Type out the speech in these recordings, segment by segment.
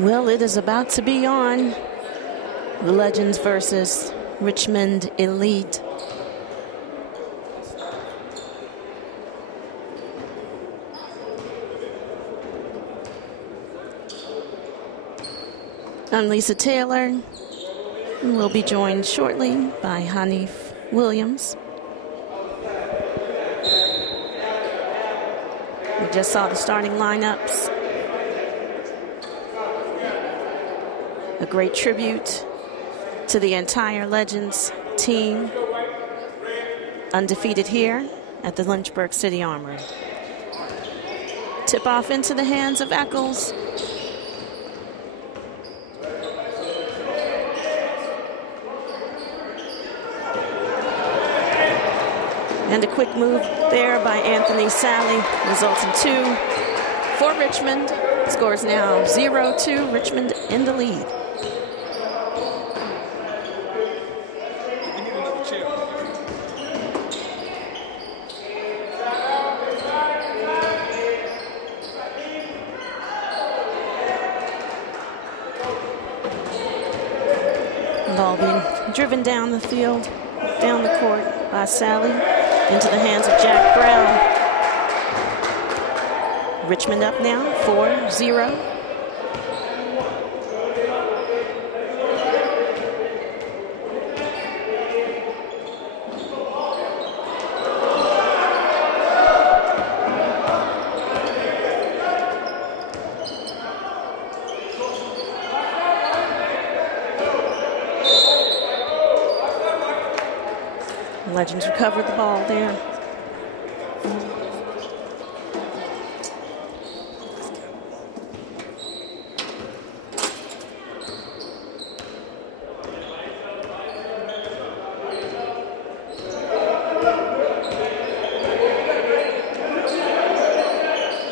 Well, it is about to be on. The Legends versus Richmond Elite. I'm Lisa Taylor, and we'll be joined shortly by Hanif Williams. We just saw the starting lineups. A great tribute to the entire Legends team, undefeated here at the Lynchburg City Armory. Tip off into the hands of Eccles. And a quick move there by Anthony Sally results in 2 for Richmond. Scores now 0-2, Richmond in the lead. Ball being driven down the field, down the court by Sally, into the hands of Jack Browne. Richmond up now, 4-0. Legends recovered the ball there.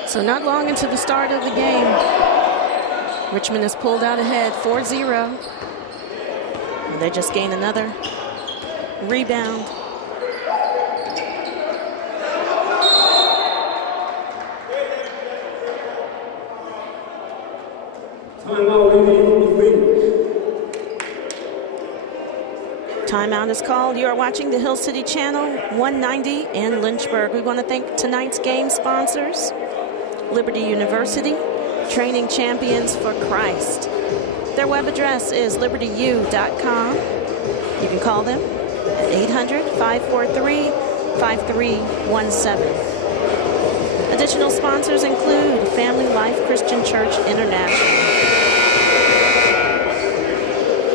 So not long into the start of the game, Richmond has pulled out ahead 4-0. And they just gained another rebound. Timeout is called. You are watching the Hill City Channel 190 in Lynchburg. We want to thank tonight's game sponsors: Liberty University, Training Champions for Christ. Their web address is libertyu.com. You can call them at 800-543-5317. Additional sponsors include Family Life Christian Church International,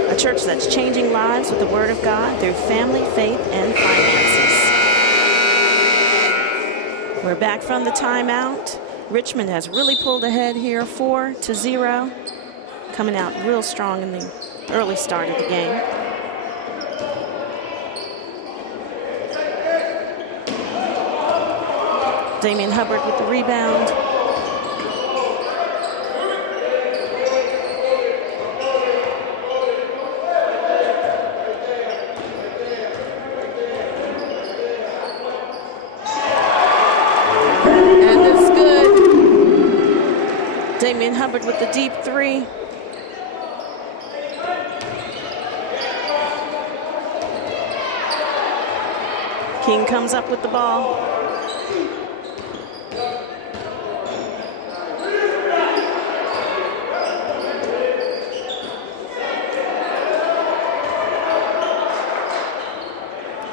a church that's changing lives with the Word of God through family, faith, and finances. We're back from the timeout. Richmond has really pulled ahead here, 4-0, coming out real strong in the early start of the game. Damian Hubbard with the rebound. Damian Hubbard with the deep 3. King comes up with the ball.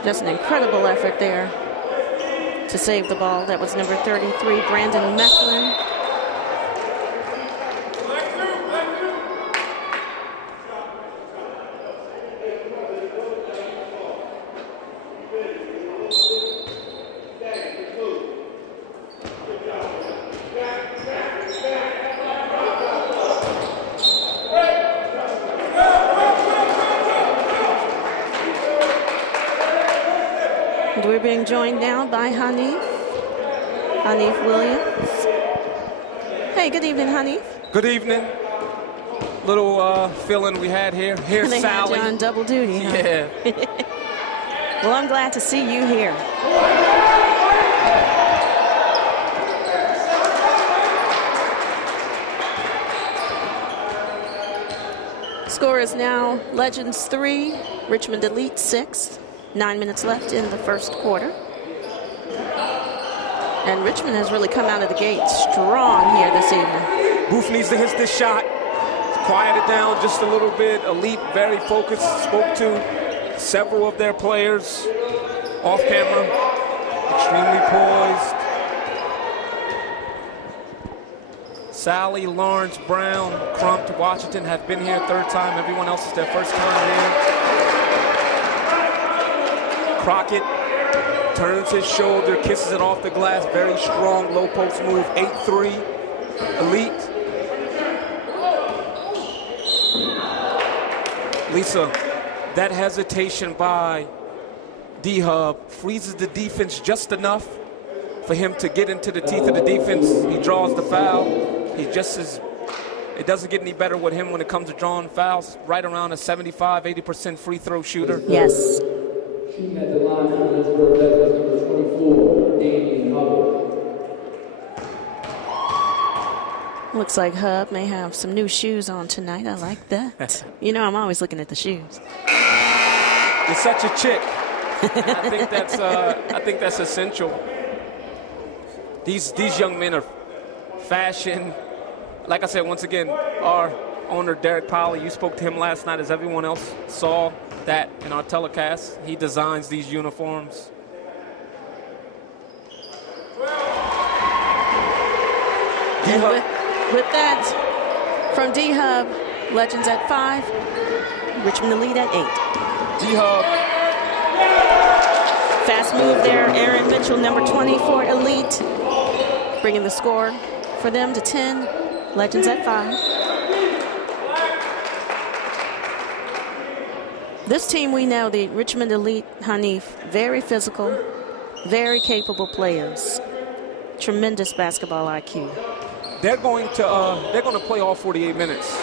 Just an incredible effort there to save the ball. That was number 33, Brandon Mecklin. We're being joined now by Hanif Williams. Hey, good evening, Hanif. Good evening. Little feeling we had here. Here's they Sally. Had you on double duty, huh? Yeah. Well, I'm glad to see you here. is now Legends 3, Richmond Elite 6. 9 minutes left in the first quarter. And Richmond has really come out of the gate strong here this evening. Booth needs to hit this shot. Quiet it down just a little bit. Elite, very focused. Spoke to several of their players off camera. Extremely poised. Sally, Lawrence, Brown, Crump, Washington have been here third time. Everyone else is their first time here. Crockett turns his shoulder, kisses it off the glass. Very strong low post move. 8-3. Elite. Lisa, that hesitation by D-Hub freezes the defense just enough for him to get into the teeth of the defense. He draws the foul. It doesn't get any better with him when it comes to drawing fouls. Right around a 75-80% free throw shooter. Yes. At the line for Lynchburg, that's number 24, Damian Hubbard. Looks like Hub may have some new shoes on tonight. I like that. You know, I'm always looking at the shoes. You're such a chick. I think that's essential. These young men are fashion. Like I said, once again, our owner, Derek Powley, you spoke to him last night, as everyone else saw that in our telecast. He designs these uniforms. And with that, from D-Hub, Legends at 5, Richmond the lead at 8. D-Hub. Fast move there, Aaron Mitchell, number 24, Elite, bringing the score for them to 10. Legends at 5. This team, we know, the Richmond Elite, Hanif, very physical, very capable players, tremendous basketball IQ. They're going to play all 48 minutes.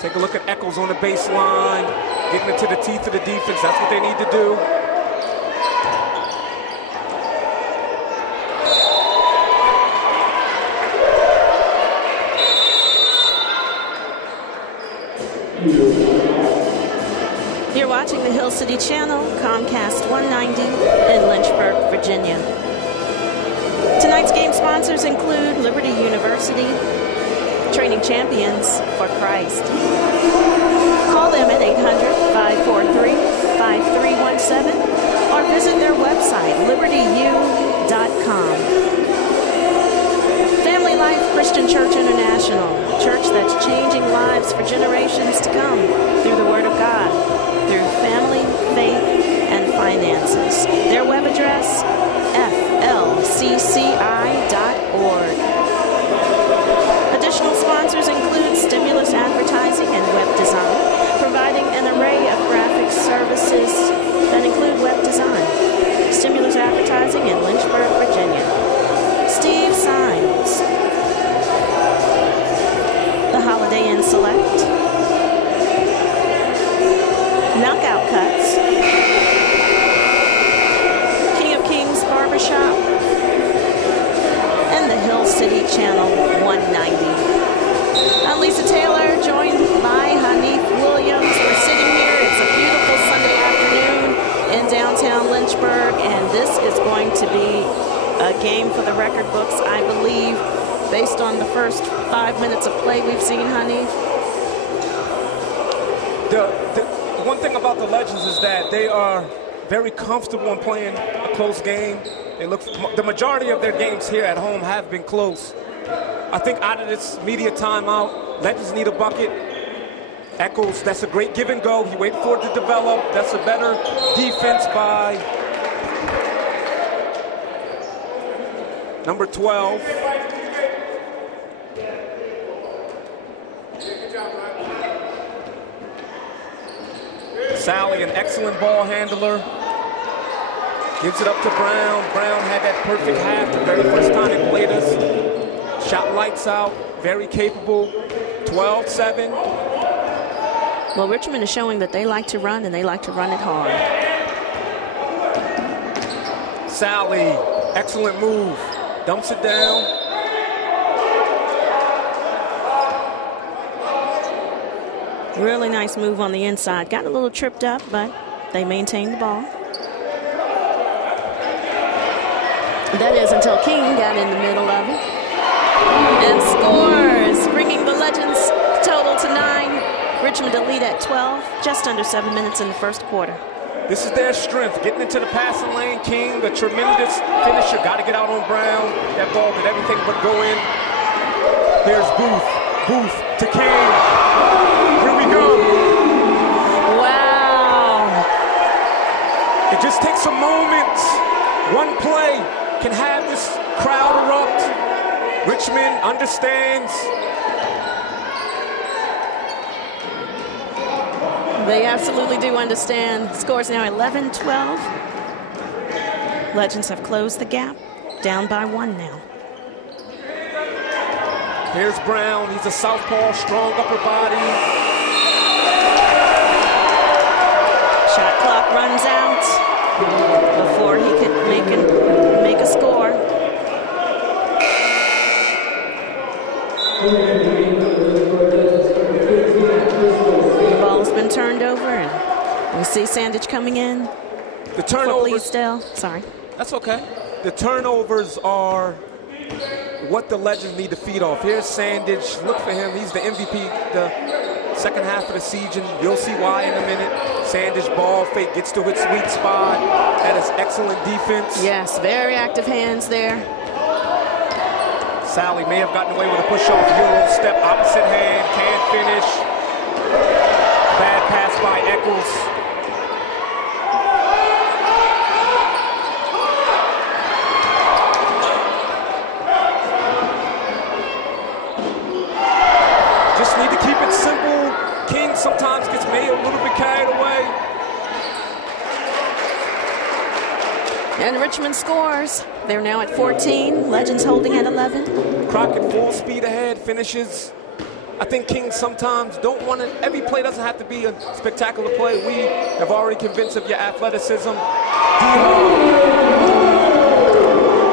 Take a look at Eccles on the baseline, getting into the teeth of the defense. That's what they need to do. You're watching the Hill City Channel, Comcast 190 in Lynchburg, Virginia. Tonight's game sponsors include Liberty University, training champions for Christ. Call them at 800-543-5317 or visit their website, libertyu.com. Family Life Christian Church International, a church that's changing lives for generations to come through the Word of God, through family, faith, and finances. Their web address, flcci.org. Additional sponsors include Stimulus Advertising and Web Design, providing an array of graphic services that include web design. Stimulus Advertising in Lynchburg, Virginia. Steve Signs. The Holiday Inn Select. Knockout Cuts. King of Kings Barbershop. And the Hill City Channel 190. I'm Lisa Taylor, joined by Hanif Williams. We're sitting here. It's a beautiful Sunday afternoon in downtown Lynchburg, and this is going to be a game for the record books, I believe, based on the first 5 minutes of play we've seen, Hanif. The one thing about the Legends is that they are very comfortable in playing a close game. The majority of their games here at home have been close. I think out of this media timeout, Legends need a bucket. Eccles, that's a great give and go. You wait for it to develop. That's a better defense by number 12. Sally, an excellent ball handler. Gives it up to Brown. Brown had that perfect half the very first time he played us. Shot lights out, very capable. 12-7. Well, Richmond is showing that they like to run, and they like to run it hard. Sally, excellent move. Dumps it down. Really nice move on the inside. Got a little tripped up, but they maintained the ball. That is until King got in the middle of it. And scores, bringing the Legends total to 9. Richmond to lead at 12, just under 7 minutes in the first quarter. This is their strength, getting into the passing lane. King, a tremendous finisher, got to get out on Browne. That ball did everything but go in. Here's Booth, Booth to King. Here we go. Wow. It just takes a moment. One play can have this crowd erupt. Richmond understands. They absolutely do understand. Scores now 11-12. Legends have closed the gap, down by 1 now. Here's Browne. He's a southpaw, strong upper body. Shot clock runs out before he could make a score. The ball's been turned over, and we see Sandage coming in. The turnovers. Sorry. That's okay. The turnovers are what the Legends need to feed off. Here's Sandage. Look for him. He's the MVP the second half of the season. You'll see why in a minute. Sandage ball fake, gets to its sweet spot. That is excellent defense. Yes, very active hands there. Sally may have gotten away with a push-off Euro step, opposite hand, can't finish. Bad pass by Eccles. Just need to keep it simple. King sometimes gets made a little bit carried away. And Richmond scores. They're now at 14. Legends holding at 11. Crockett full speed ahead, finishes. I think King sometimes don't want to, every play doesn't have to be a spectacular play. We have already convinced of your athleticism.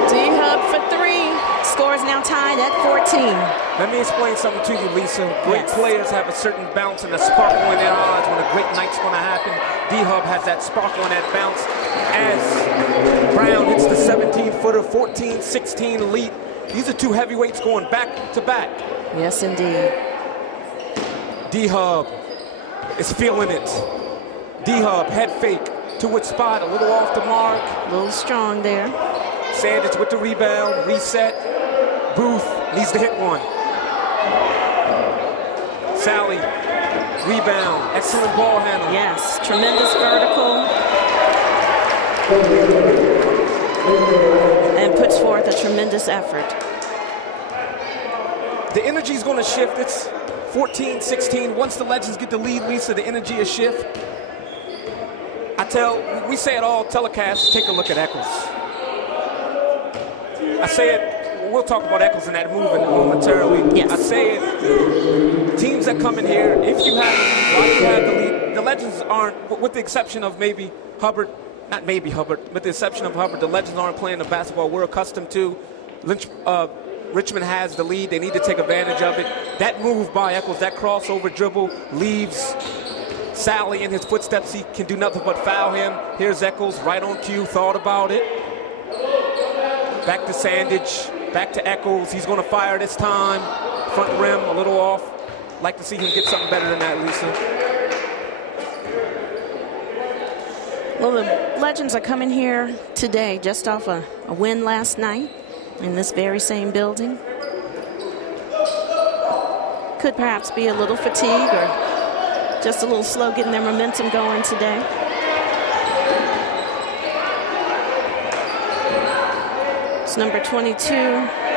D-Hub for 3. Score is now tied at 14. Let me explain something to you, Lisa. Great players have a certain bounce and a sparkle in their eyes when a great night's going to happen. D-Hub has that sparkle and that bounce. As Browne hits the 17-footer, 14-16 elite. These are two heavyweights going back to back. Yes, indeed. D-Hub is feeling it. D-Hub, head fake to its spot, a little off the mark. A little strong there. Sandage with the rebound, reset. Booth needs to hit one. Sally, rebound, excellent ball handle. Yes, tremendous vertical. And puts forth a tremendous effort. The energy is going to shift. It's 14-16. Once the Legends get the lead, Lisa, the energy is shift. We say it all telecasts, take a look at Eccles. I say it, we'll talk about Eccles and that move momentarily. Yes. I say it, teams that come in here, if you have the lead, the Legends aren't, with the exception of maybe Hubbard, not maybe Hubbard, but the exception of Hubbard, the Legends aren't playing the basketball we're accustomed to. Richmond has the lead. They need to take advantage of it. That move by Eccles, that crossover dribble, leaves Sally in his footsteps. He can do nothing but foul him. Here's Eccles, right on cue, thought about it. Back to Sandage, back to Eccles. He's going to fire this time. Front rim, a little off. Like to see him get something better than that, Lisa. Well, the Legends are coming here today just off a win last night in this very same building. Could perhaps be a little fatigue or just a little slow getting their momentum going today. It's number 22,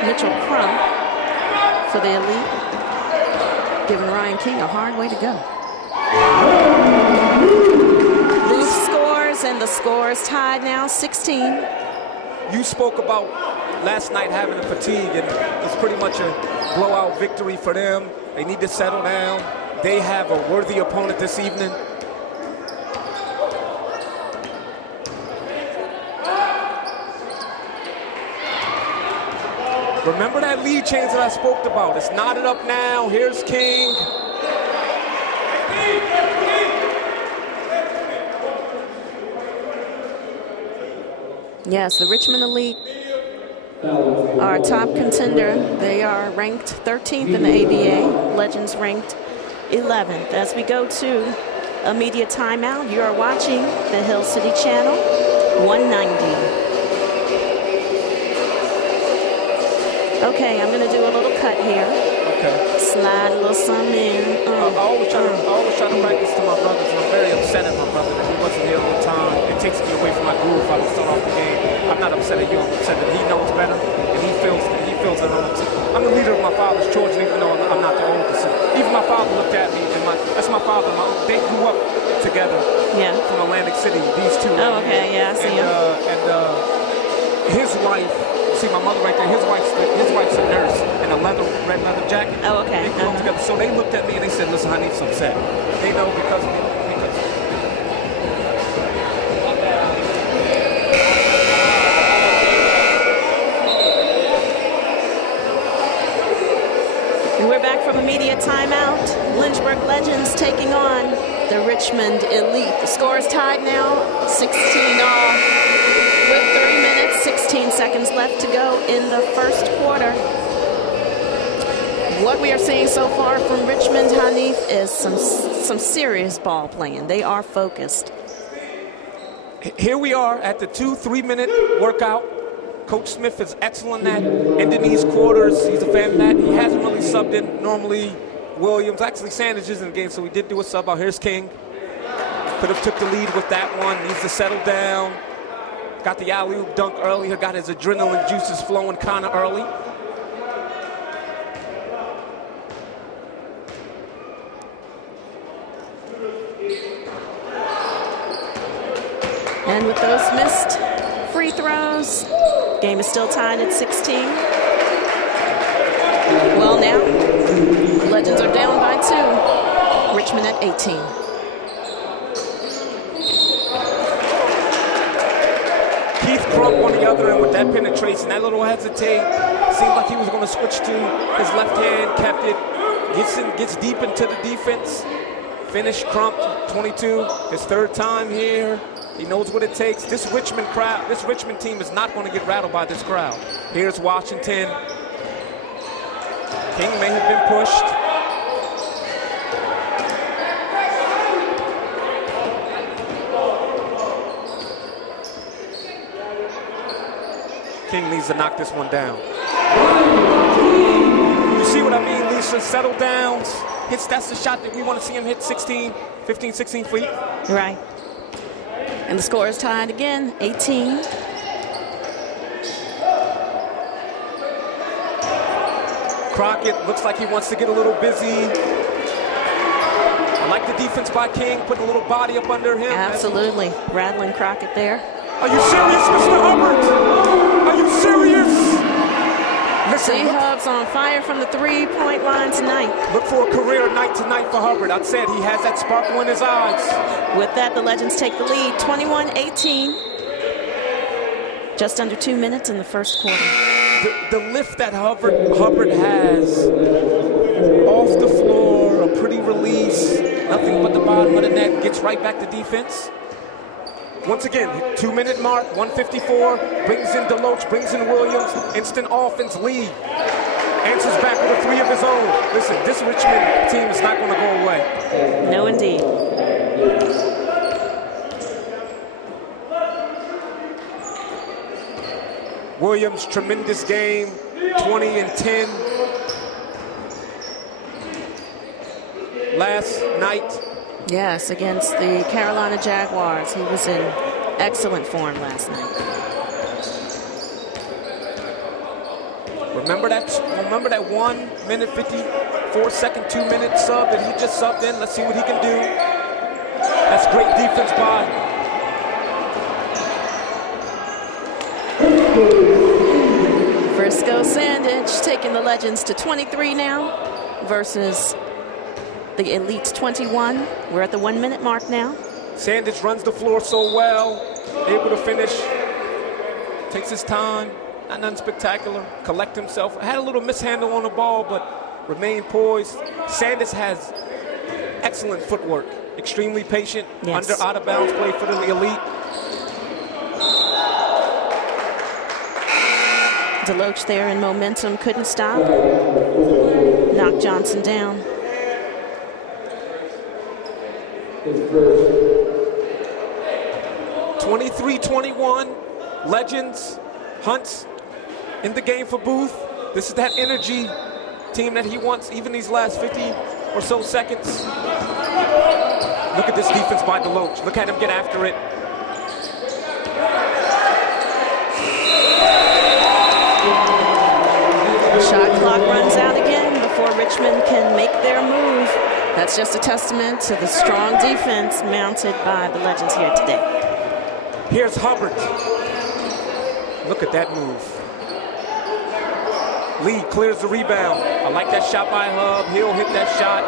Mitchell Crump, for the elite, giving Ryan King a hard way to go. Booth scores, and the score is tied now, 16. You spoke about last night having a fatigue, and it's pretty much a blowout victory for them. They need to settle down. They have a worthy opponent this evening. Remember that lead change that I spoke about. It's knotted up now. Here's King. Yes, the Richmond Elite are a top contender. They are ranked 13th in the ABA. Legends ranked 11th. As we go to a media timeout, you are watching the Hill City Channel 190. Okay, I'm going to do a little cut here. Okay. Slide a little something in. I always try to practice to my brothers, and I'm very upset at my brother that he wasn't here all the time. It takes me away from my groove if I would start off the game. I'm not upset at you. I'm upset that he knows better, and he feels that I'm upset. I'm the leader of my father's children, even though I'm not the oldest. Even my father looked at me, and that's my father. They grew up together. Yeah. From Atlantic City. These two. Oh, okay. Yeah, I see him. And his wife. See my mother right there. His wife's a nurse in a red leather jacket. Oh, okay. They grew up together. So they looked at me and they said, "Listen, I need some set." They know because of me. And we're back from a media timeout. Lynchburg Legends taking on the Richmond Elite. The score is tied now, 16-all. With 30 minutes, 16 seconds left to go in the first quarter. What we are seeing so far from Richmond, Hanif, is some serious ball playing. They are focused. Here we are at the 2-3-minute workout. Coach Smith is excellent at ending these quarters. He's a fan of that. He hasn't really subbed in normally. Williams, actually Sanders is in the game, so we did do a sub out. Here's King. Could have took the lead with that one. Needs to settle down. Got the alley-oop dunk earlier. Got his adrenaline juices flowing kind of early. And with those missed free throws, game is still tied at 16. Well, now, Legends are down by 2. Richmond at 18. Keith Crump on the other end with that penetration, that little hesitate. Seemed like he was going to switch to his left hand, kept it, gets deep into the defense. Finish Crump, 22, his third time here. He knows what it takes. This Richmond crowd, this Richmond team is not going to get rattled by this crowd. Here's Washington. King may have been pushed. King needs to knock this one down. You see what I mean, Lisa? Settle down. That's the shot that we want to see him hit 15, 16 feet. Right. And the score is tied again, 18. Crockett looks like he wants to get a little busy. I like the defense by King, putting a little body up under him. Absolutely. Rattling Crockett there. Are you serious, Mr. Hubbard? Are you serious? Listen, Hub's on fire from the three-point line tonight. Look for a career night tonight for Hubbard. I said he has that sparkle in his eyes. With that, the Legends take the lead, 21-18. Just under 2 minutes in the first quarter. The lift that Hubbard has off the floor, a pretty release, nothing but the bottom of the net, gets right back to defense. Once again, 2-minute mark, 154, brings in Deloach, brings in Williams, instant offense lead. Answers back with a 3 of his own. Listen, this Richmond team is not going to go away. No, indeed. Williams, tremendous game, 20 and 10. Last night. Yes, against the Carolina Jaguars. He was in excellent form last night. Remember that 1-minute 54-second 2-minute sub that he just subbed in? Let's see what he can do. That's great defense by. Frisco Sandage taking the Legends to 23 now versus the Elite's 21. We're at the 1-minute mark now. Sandage runs the floor so well, able to finish. Takes his time, not nothing spectacular. Collect himself. Had a little mishandle on the ball, but remained poised. Sandage has excellent footwork. Extremely patient. Yes. Under out of bounds play for the Elite. Deloach there in momentum, couldn't stop. Knocked Johnson down. 23-21, Legends, Hunts in the game for Booth. This is that energy team that he wants, even these last 50 or so seconds. Look at this defense by Deloach. Look at him get after it. Shot clock runs out again before Richmond can make their move. That's just a testament to the strong defense mounted by the Legends here today. Here's Hubbard. Look at that move. Lee clears the rebound. I like that shot by Hub. He'll hit that shot.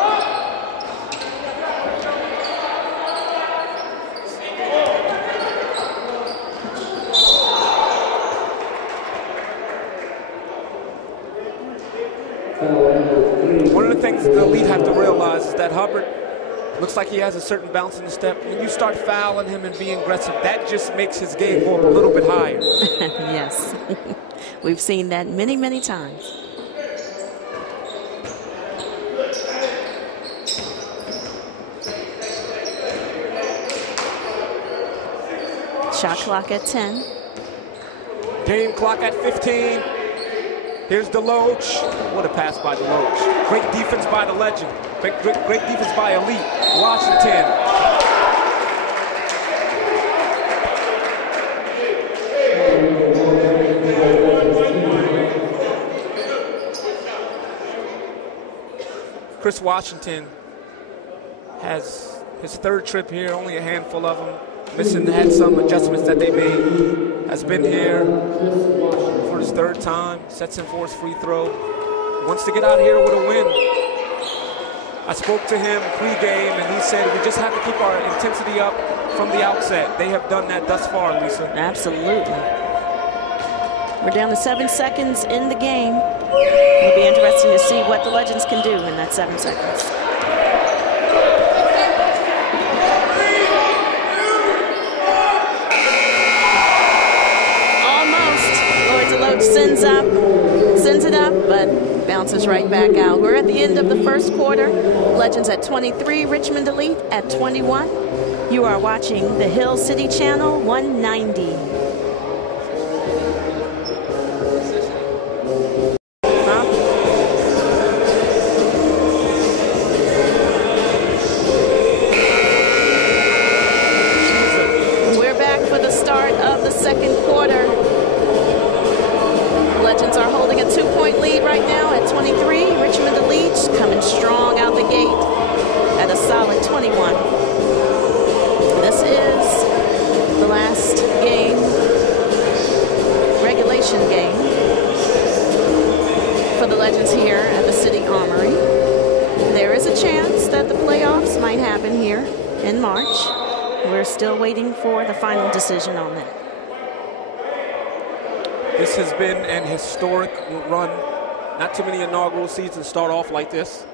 One of the things the elite have to realize is that Hubbard looks like he has a certain bounce in the step. When you start fouling him and being aggressive, that just makes his game go up a little bit higher. Yes, we've seen that many, many times. Shot clock at 10. Game clock at 15. Here's Deloach. What a pass by Deloach. Great defense by the Legend. Great defense by Elite. Washington. Chris Washington has his third trip here, only a handful of them. Had some adjustments that they made. Has been here for his third time. Sets him for his free throw. Wants to get out here with a win. I spoke to him pre-game, and he said we just have to keep our intensity up from the outset. They have done that thus far, Lisa. Absolutely. We're down to 7 seconds in the game. It'll be interesting to see what the Legends can do in that 7 seconds. Sends it up, but bounces right back out. We're at the end of the first quarter. Legends at 23, Richmond Elite at 21. You are watching the Hill City Channel 190. We're back for the start of the second quarter. Legends are holding a 2-point lead right now at 23. Richmond Elite coming strong out the gate at a solid 21. This is the last game, regulation game for the Legends here at the City Armory. There is a chance that the playoffs might happen here in March. We're still waiting for the final decision on that. This has been an historic run. Not too many inaugural seasons start off like this.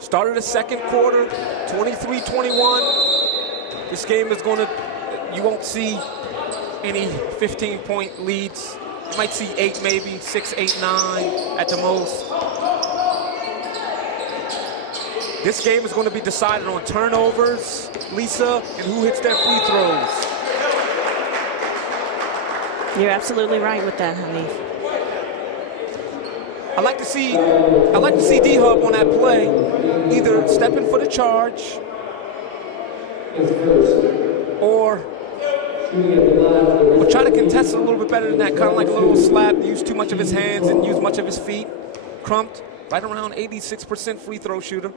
Started the second quarter, 23-21. This game is going to, you won't see any 15-point leads. You might see 8 maybe, 6, 8, 9 at the most. This game is going to be decided on turnovers, Lisa, and who hits their free throws. You're absolutely right with that, Hanif. I like to see D-Hub on that play, either stepping for the charge or try to contest it a little bit better than that, kind of like a little slap, use too much of his hands and use much of his feet. Crumped, right around 86% free throw shooter.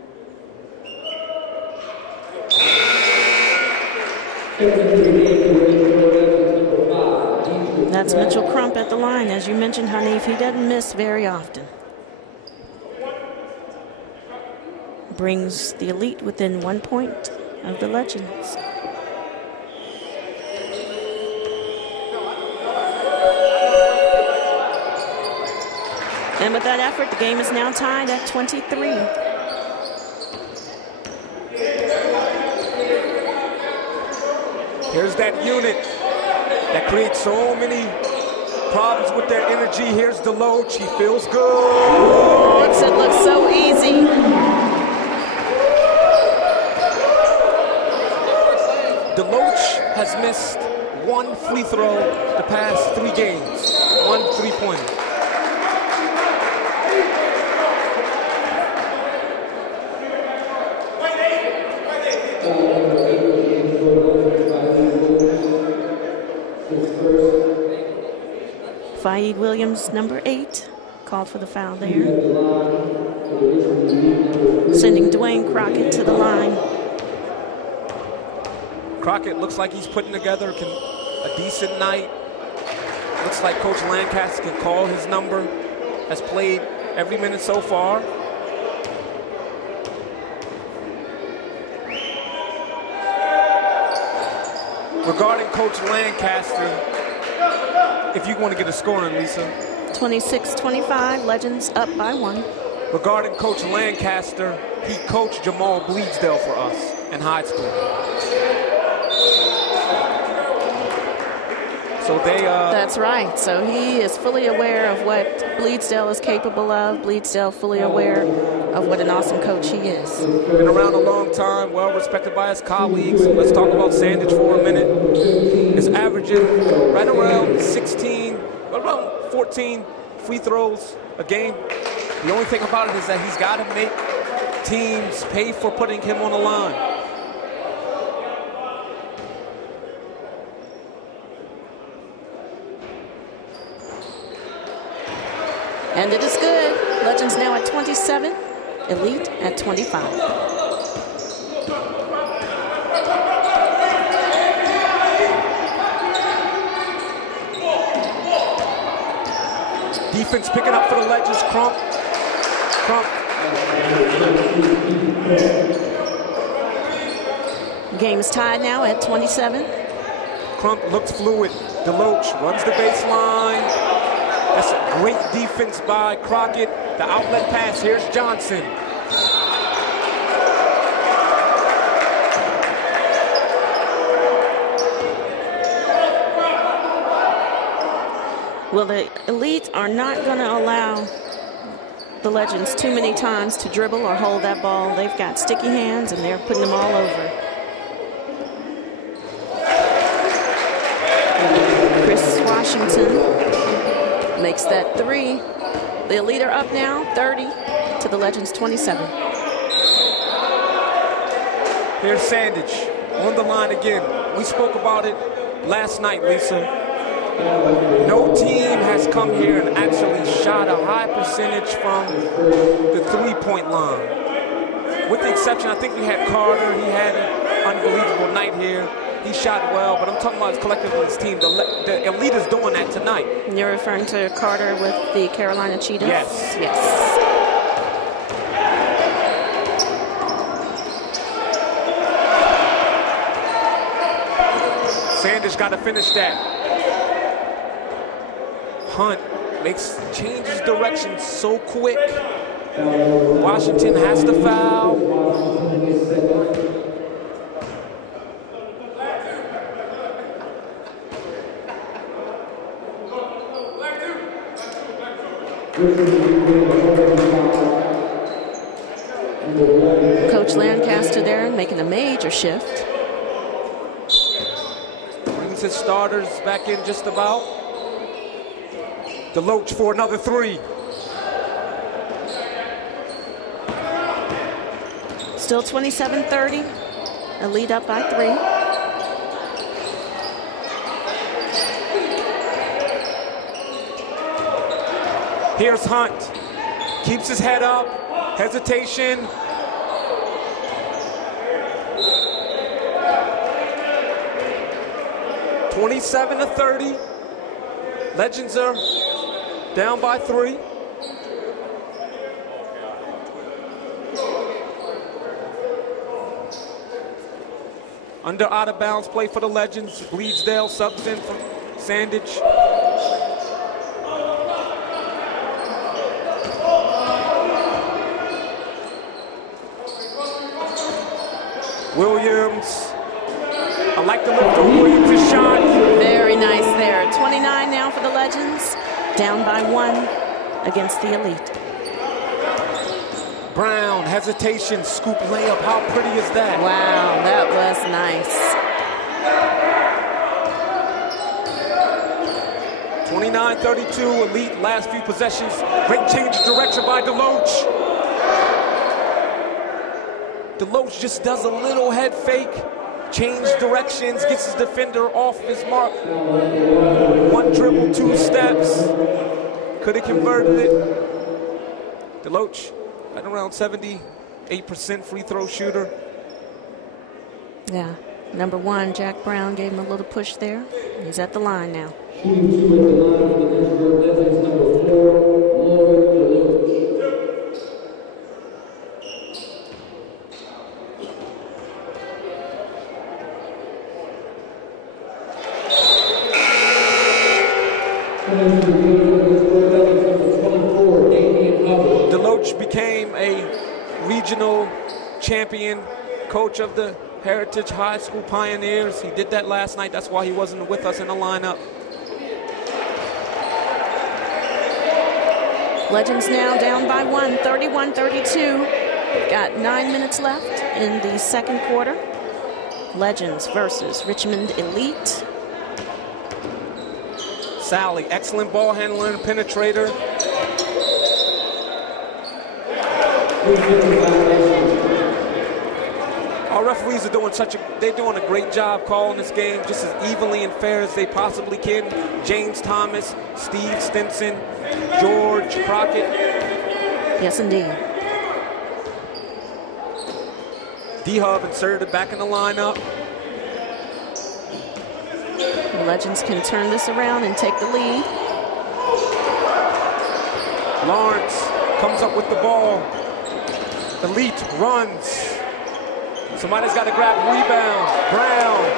That's Mitchell Crump at the line. As you mentioned, Hanif, he doesn't miss very often. Brings the Elite within 1 point of the Legends. And with that effort, the game is now tied at 23. Here's that unit that creates so many Problems with their energy. Here's Deloach. He feels good. Makes it look so easy. Deloach has missed one free throw the past 3 games. 1 3-pointer. Fayed Williams, number 8, called for the foul there. Sending Dwayne Crockett to the line. Crockett looks like he's putting together a decent night. Looks like Coach Lancaster can call his number. Has played every minute so far. Regarding Coach Lancaster, if you want to get a score in, Lisa. 26-25, Legends up by 1. Regarding Coach Lancaster, he coached Jamal Bleasdale for us in high school. So they... That's right. So he is fully aware of what Bleasdale is capable of. Bleasdale fully aware of what an awesome coach he is. Been around a long time, well respected by his colleagues. Let's talk about Sandage for a minute. Is averaging right around 14 free throws a game. The only thing about it is that he's got to make teams pay for putting him on the line. And it is good. Legends now at 27, Elite at 25. Defense picking up for the Legends. Crump. Game is tied now at 27. Crump looks fluid. Deloach runs the baseline. That's a great defense by Crockett. The outlet pass. Here's Johnson. Well, the Elite are not going to allow the Legends too many times to dribble or hold that ball. They've got sticky hands, and they're putting them all over. Chris Washington makes that 3. The Elite are up now, 30 to the Legends 27. Here's Sandage on the line again. We spoke about it last night, Lisa. No team has come here and actually shot a high percentage from the 3-point line. With the exception, I think we had Carter. He had an unbelievable night here. He shot well, but I'm talking about his collectively his team. The Elite is doing that tonight. You're referring to Carter with the Carolina Cheetahs? Yes. Yes. Sanders got to finish that. Hunt changes direction so quick. Washington has to foul. Coach Lancaster there making a major shift. Brings his starters back in just about. Deloach for another 3. Still 27-30. Elite up by 3. Here's Hunt. Keeps his head up. Hesitation. (27-30). Legends are down by 3. Under out of bounds play for the Legends. Bleasdale subs in from Sandage. Williams. I like the look of Williams' shot. Very nice there. 29 now for the Legends, down by 1 against the Elite. Browne, hesitation, scoop layup. How pretty is that? Wow, that was nice. 29-32, Elite last few possessions. Great change of direction by Deloach. Deloach just does a little head fake, change directions, gets his defender off his mark. 1 dribble, 2 steps. Could have converted it. Deloach at around 78% free throw shooter. Yeah, number 1, Jack Browne, gave him a little push there. He's at the line now. Shooting 2 at the line for the Lynchburg Legends, number 4, Lloyd Deloach. Deloach became a regional champion, coach of the Heritage High School Pioneers. He did that last night. That's why he wasn't with us in the lineup. Legends now down by 1, 31-32. Got 9 minutes left in the second quarter. Legends versus Richmond Elite. Sally, excellent ball handler and penetrator. Our referees are doing they're doing a great job calling this game just as evenly and fair as they possibly can. James Thomas, Steve Stinson, George Crockett. Yes, indeed. D-Hub inserted back in the lineup. The Legends can turn this around and take the lead. Lawrence comes up with the ball. Elite runs. Somebody's got to grab the rebound. Browne.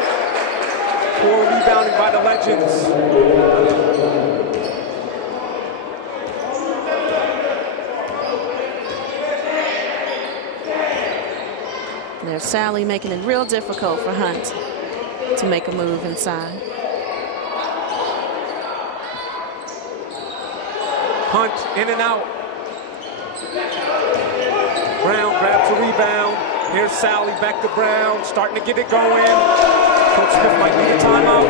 Poor rebounding by the Legends. There's Sally making it real difficult for Hunt to make a move inside. Hunt in and out. Browne grabs a rebound. Here's Sally back to Browne, starting to get it going. Coach Smith might need a timeout.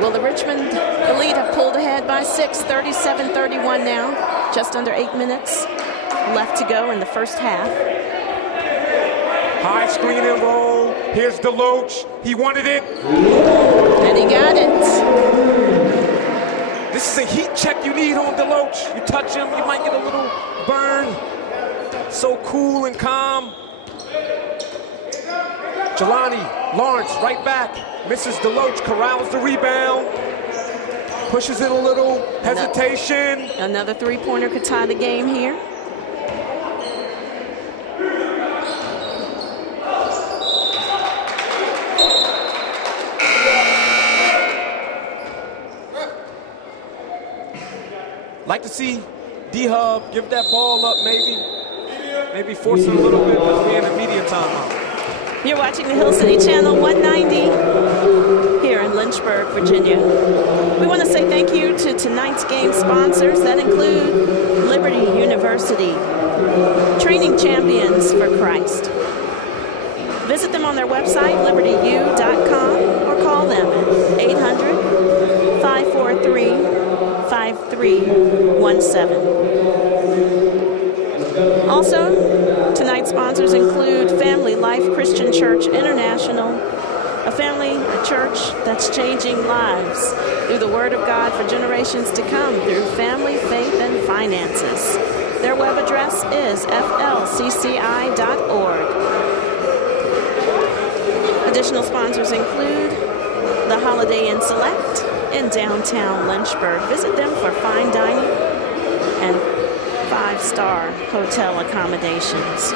Well, the Richmond Elite have pulled ahead by 6, 37-31 now. Just under 8 minutes left to go in the first half. High screen and roll. Here's Deloach. He wanted it. And he got it. This is a heat check you need on Deloach. You touch him, you might get a little burn. So cool and calm. Jelani, Lawrence, right back. Misses Deloach, corrals the rebound. Pushes it a little, hesitation. Another three-pointer could tie the game here. Like to see D-Hub give that ball up, maybe force it a little bit as we in a media timeout. You're watching the Hill City Channel 190 here in Lynchburg, Virginia. We want to say thank you to tonight's game sponsors that include Liberty University, Training Champions for Christ. Visit them on their website, libertyu.com, or call them at 800-543-5317. Also, tonight's sponsors include Family Life Christian Church International, a church that's changing lives through the Word of God for generations to come through family, faith, and finances. Their web address is flcci.org. Additional sponsors include the Holiday Inn Select in downtown Lynchburg. Visit them for fine dining and 5-star hotel accommodations.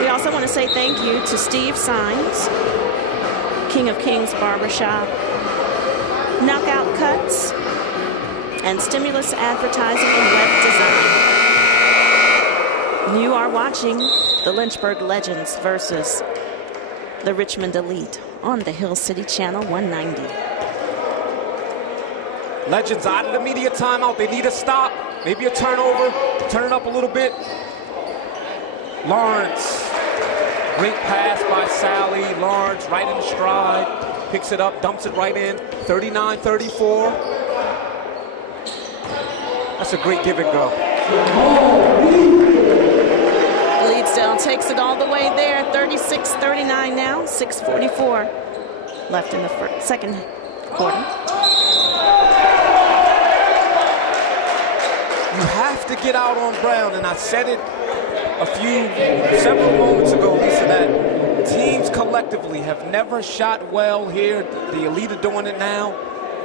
We also want to say thank you to Steve Sines, King of Kings Barbershop, Knockout Cuts, and Stimulus Advertising and Web Design. You are watching the Lynchburg Legends versus the Richmond Elite on the Hill City Channel 190. Legends out of the media timeout. They need a stop, maybe a turnover, turn it up a little bit. Lawrence, great pass by Sally. Lawrence right in stride, picks it up, dumps it right in. 39-34. That's a great give and go. Leedsdale takes it all the way there. 36-39 now. 6:44 left in the second quarter. You have to get out on Browne, and I said it several moments ago, Lisa, that teams collectively have never shot well here. The Elite are doing it now.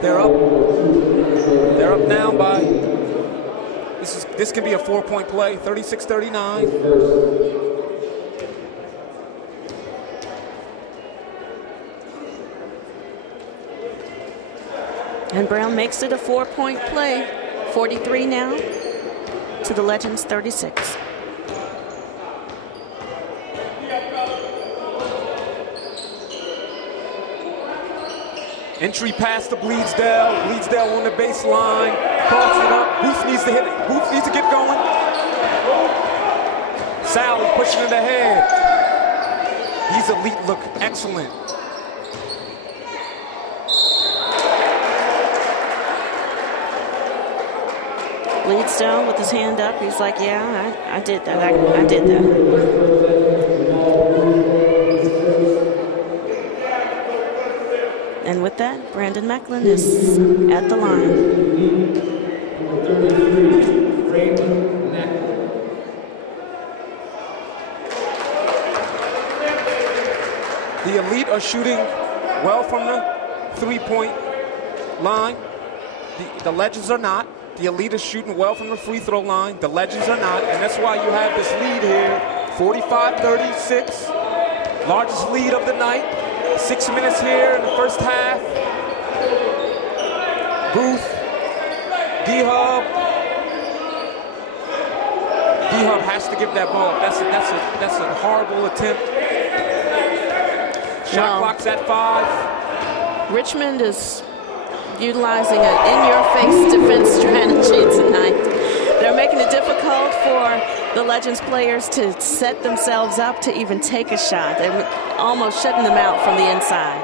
They're up now by, this can be a 4-point play, 36-39. And Browne makes it a 4-point play. 43 now to the Legends 36. Entry pass to Bleasdale. Bleasdale on the baseline. Crosses it up. Booth needs to hit it. Booth needs to get going. Sally pushing it ahead. These Elite look excellent. Bleasdale with his hand up. He's like, yeah, I did that. I did that. And with that, Brandon Macklin is at the line. The Elite are shooting well from the three-point line. The Legends are not. The Elite is shooting well from the free throw line. The Legends are not. And that's why you have this lead here, 45-36. Largest lead of the night. 6 minutes here in the first half. Booth, D-Hub. D-Hub has to give that ball. That's a horrible attempt. Shot clock's at 5. Richmond is utilizing an in-your-face defense strategy tonight. They're making it difficult for the Legends players to set themselves up to even take a shot. They're almost shutting them out from the inside,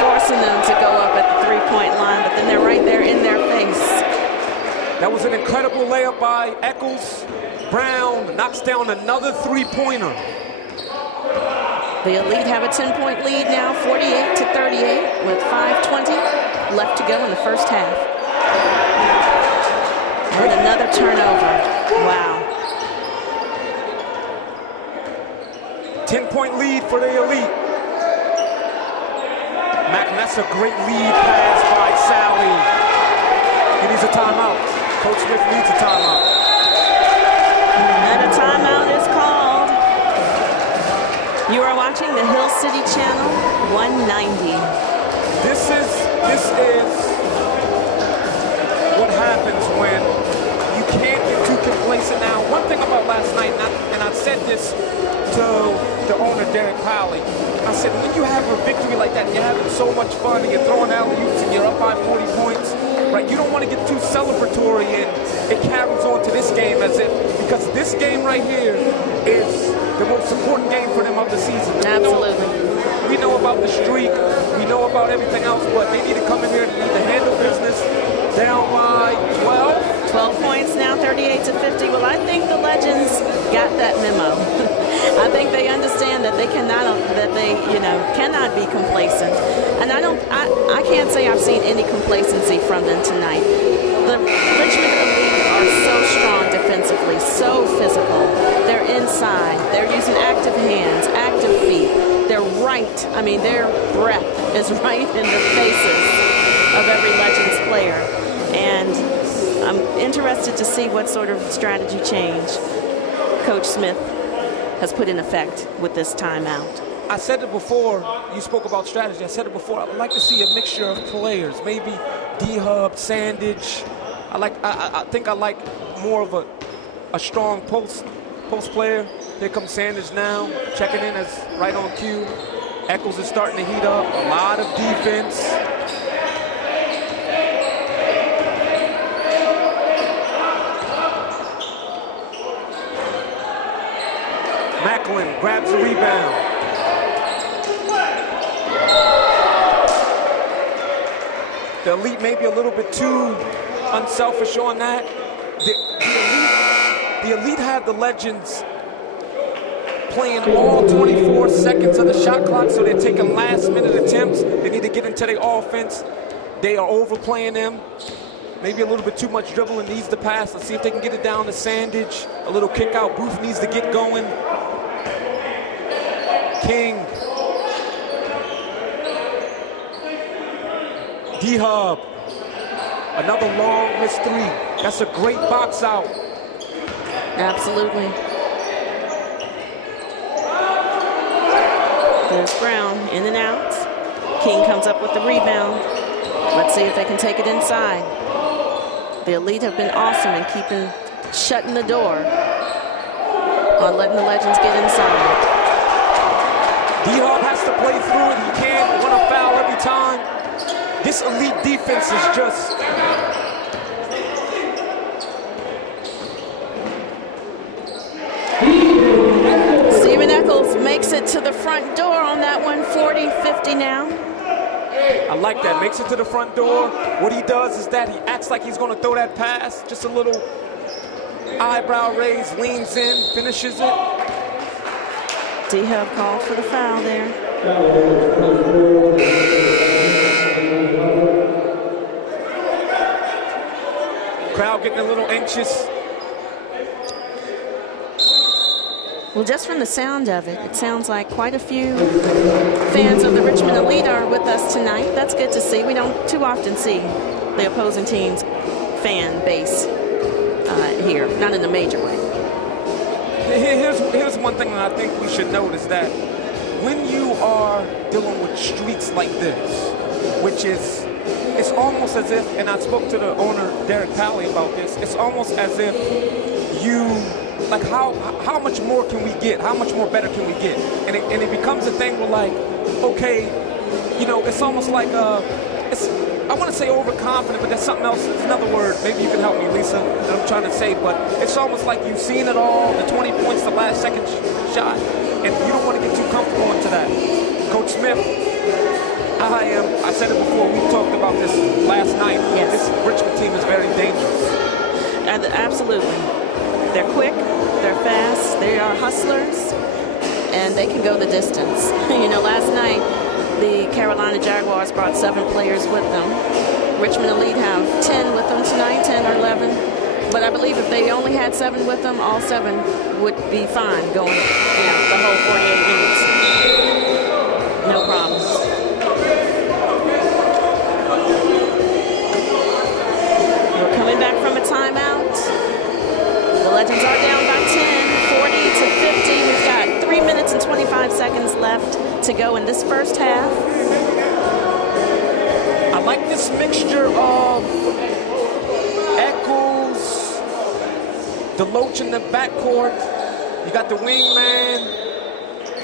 forcing them to go up at the three-point line, but then they're right there in their face. That was an incredible layup by Eccles. Browne knocks down another three-pointer. The Elite have a 10-point lead now, 48-38, with 5:20 left to go in the first half. And another turnover. Wow. 10-point lead for the Elite. Mac, that's a great lead pass by Sally. He needs a timeout. Coach Smith needs a timeout. And a timeout is called. You are watching the Hill City Channel 190. This is what happens when you can't get too complacent. Now, one thing about last night, and I said this to the owner, Derek Powley, I said, when you have a victory like that, and you're having so much fun, and you're throwing alley-oops, and you're up by 40 points, right? You don't want to get too celebratory, and it carries on to this game because this game right here is the most important game for them of the season. Absolutely. We know about the streak, we know about everything else, but they need to come in here and need to handle business. Down by 12. 12 points now, 38-50. Well, I think the Legends got that memo. I think they understand that they cannot be complacent. And I can't say I've seen any complacency from them tonight. The Richmond Elite are so strong defensively, so physical. They're inside. They're using active hands, active feet. They're right. I mean, their breath is right in the faces of every Legends player. And I'm interested to see what sort of strategy change Coach Smith has put in effect with this timeout. I said it before, you spoke about strategy. I said it before, I would like to see a mixture of players, maybe D-Hub, Sandage. I think I like more of a strong post post player. Here comes Sanders now, checking in as right on cue. Eccles is starting to heat up. A lot of defense. Macklin grabs the rebound. The Elite may be a little bit too unselfish on that. The Elite have the Legends playing all 24 seconds of the shot clock, so they're taking last-minute attempts. They need to get into their offense. They are overplaying them. Maybe a little bit too much dribbling, needs to pass. Let's see if they can get it down to Sandage. A little kick out. Booth needs to get going. King. D-Hub. Another long missed three. That's a great box out. Absolutely. There's Browne in and out. King comes up with the rebound. Let's see if they can take it inside. The Elite have been awesome in shutting the door on letting the Legends get inside. D-Hub has to play through it. He can't run a foul every time. This Elite defense is just... Steven Eccles makes it to the front door on that one, 40-50 now. I like that, makes it to the front door. What he does is that he acts like he's going to throw that pass. Just a little eyebrow raise, leans in, finishes it. D-Hub called for the foul there. Crowd getting a little anxious. Well, just from the sound of it, it sounds like quite a few fans of the Richmond Elite are with us tonight. That's good to see. We don't too often see the opposing team's fan base here, not in a major way. Here's one thing that I think we should note is that when you are dealing with streets like this, which is, it's almost as if, and I spoke to the owner, Derek Pally, about this, it's almost as if you, like how much more can we get? How much more better can we get? And it becomes a thing where like, okay, you know, it's almost like, I want to say overconfident, but there's something else, it's another word, maybe you can help me, Lisa, that I'm trying to say, but it's almost like you've seen it all, the 20 points, the last second shot, and you don't want to get too comfortable into that. Coach Smith, I said it before, we talked about this last night. Yes. This Richmond team is very dangerous. Absolutely. They're quick, they're fast, they are hustlers, and they can go the distance. You know, last night, the Carolina Jaguars brought 7 players with them. Richmond Elite have 10 with them tonight, 10 or 11. But I believe if they only had 7 with them, all 7 would be fine going, you know, the whole 48 minutes. No problem. We're coming back from a timeout. The Legends are down by 10, 40-50. We've got 3 minutes and 25 seconds left to go in this first half. I like this mixture of Eccles, Deloach in the backcourt. You got the wingman,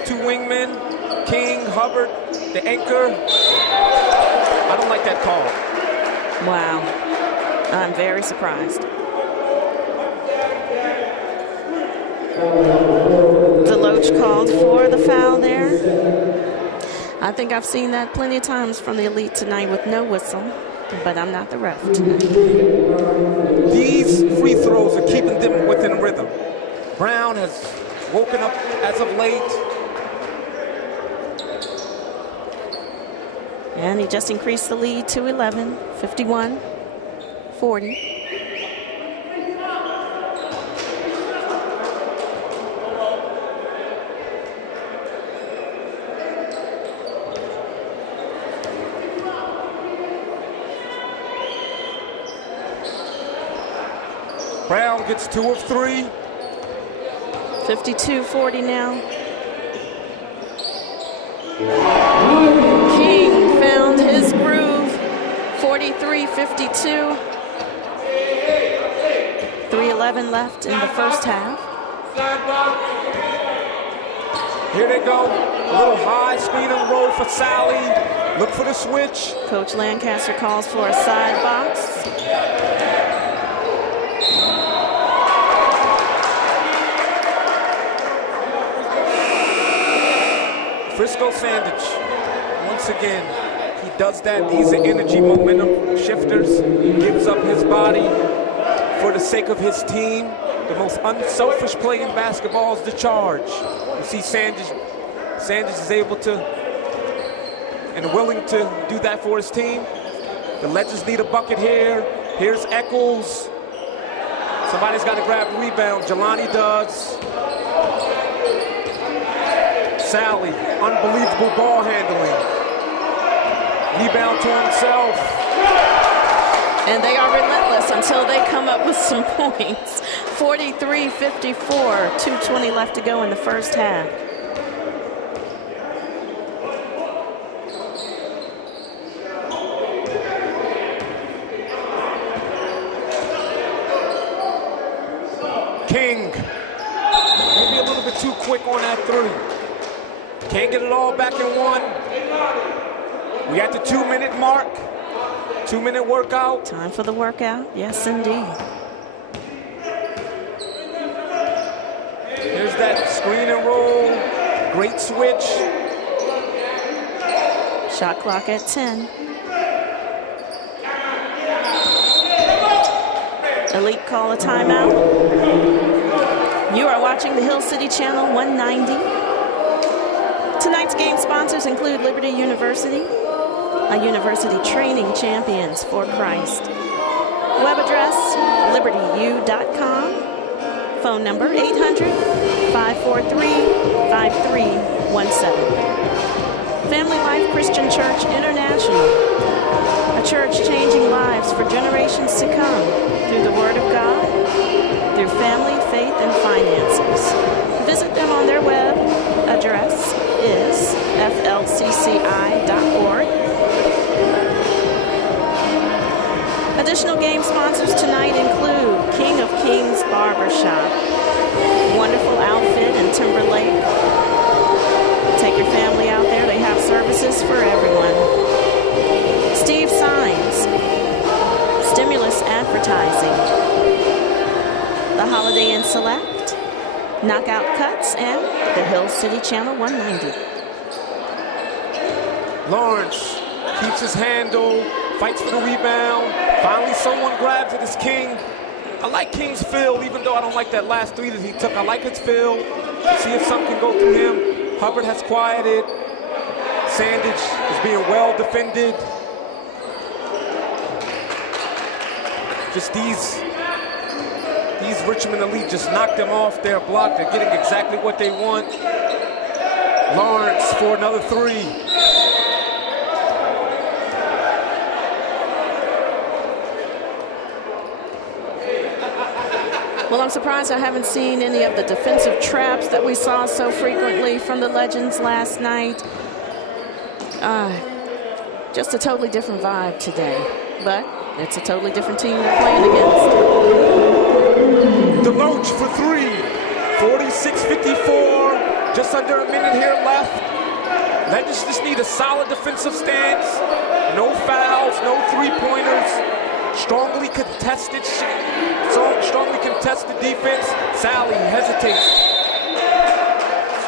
2 wingmen, King, Hubbard, the anchor. I don't like that call. Wow. I'm very surprised. Deloach called for the foul there. I think I've seen that plenty of times from the Elite tonight with no whistle, but I'm not the ref tonight. These free throws are keeping them within rhythm. Browne has woken up as of late. And he just increased the lead to 11, 51-40. Browne gets 2 of 3. 52-40 now. King found his groove. 43-52. 3:11 left in the first half. Here they go. A little high screen and roll for Sally. Look for the switch. Coach Lancaster calls for a side box. Frisco Sandage, once again, he does that. These are energy momentum shifters. He gives up his body for the sake of his team. The most unselfish play in basketball is the charge. You see Sandage is able to and willing to do that for his team. The Legends need a bucket here. Here's Eccles. Somebody's got to grab the rebound. Jelani does. Sally, unbelievable ball handling. Rebound to himself. And they are relentless until they come up with some points. 43-54, 2:20 left to go in the first half. King, maybe a little bit too quick on that three. Can't get it all back in one. We at the 2-minute mark. 2-minute workout. Time for the workout. Yes, indeed. Here's that screen and roll. Great switch. Shot clock at 10. Elite call a timeout. You are watching the Hill City Channel 190. Tonight's game sponsors include Liberty University, a university training champions for Christ. Web address, libertyu.com. Phone number, 800-543-5317. Family Life Christian Church International, a church changing lives for generations to come through the Word of God, through family, faith, and finances. Visit them on their web address is flcci.org. Additional game sponsors tonight include King of Kings Barbershop, wonderful outfit in Timberlake. Take your family out there. They have services for everyone. Steve Signs, Stimulus Advertising, The Holiday Inn Select, Knockout Cuts, and the Hill City Channel 190. Lawrence keeps his handle, fights for the rebound. Finally, someone grabs it. It's King. I like King's feel, even though I don't like that last three that he took. I like his feel. See if something can go through him. Hubbard has quieted. Sandage is being well defended. Just these Richmond Elite just knocked them off their block. They're getting exactly what they want. Lawrence for another three. Well, I'm surprised I haven't seen any of the defensive traps that we saw so frequently from the Legends last night. Just a totally different vibe today, but it's a totally different team we're playing against. Deloach for three, 46-54, just under a minute here left. Legends just need a solid defensive stance, no fouls, no three-pointers, strongly contested defense. Sally hesitates.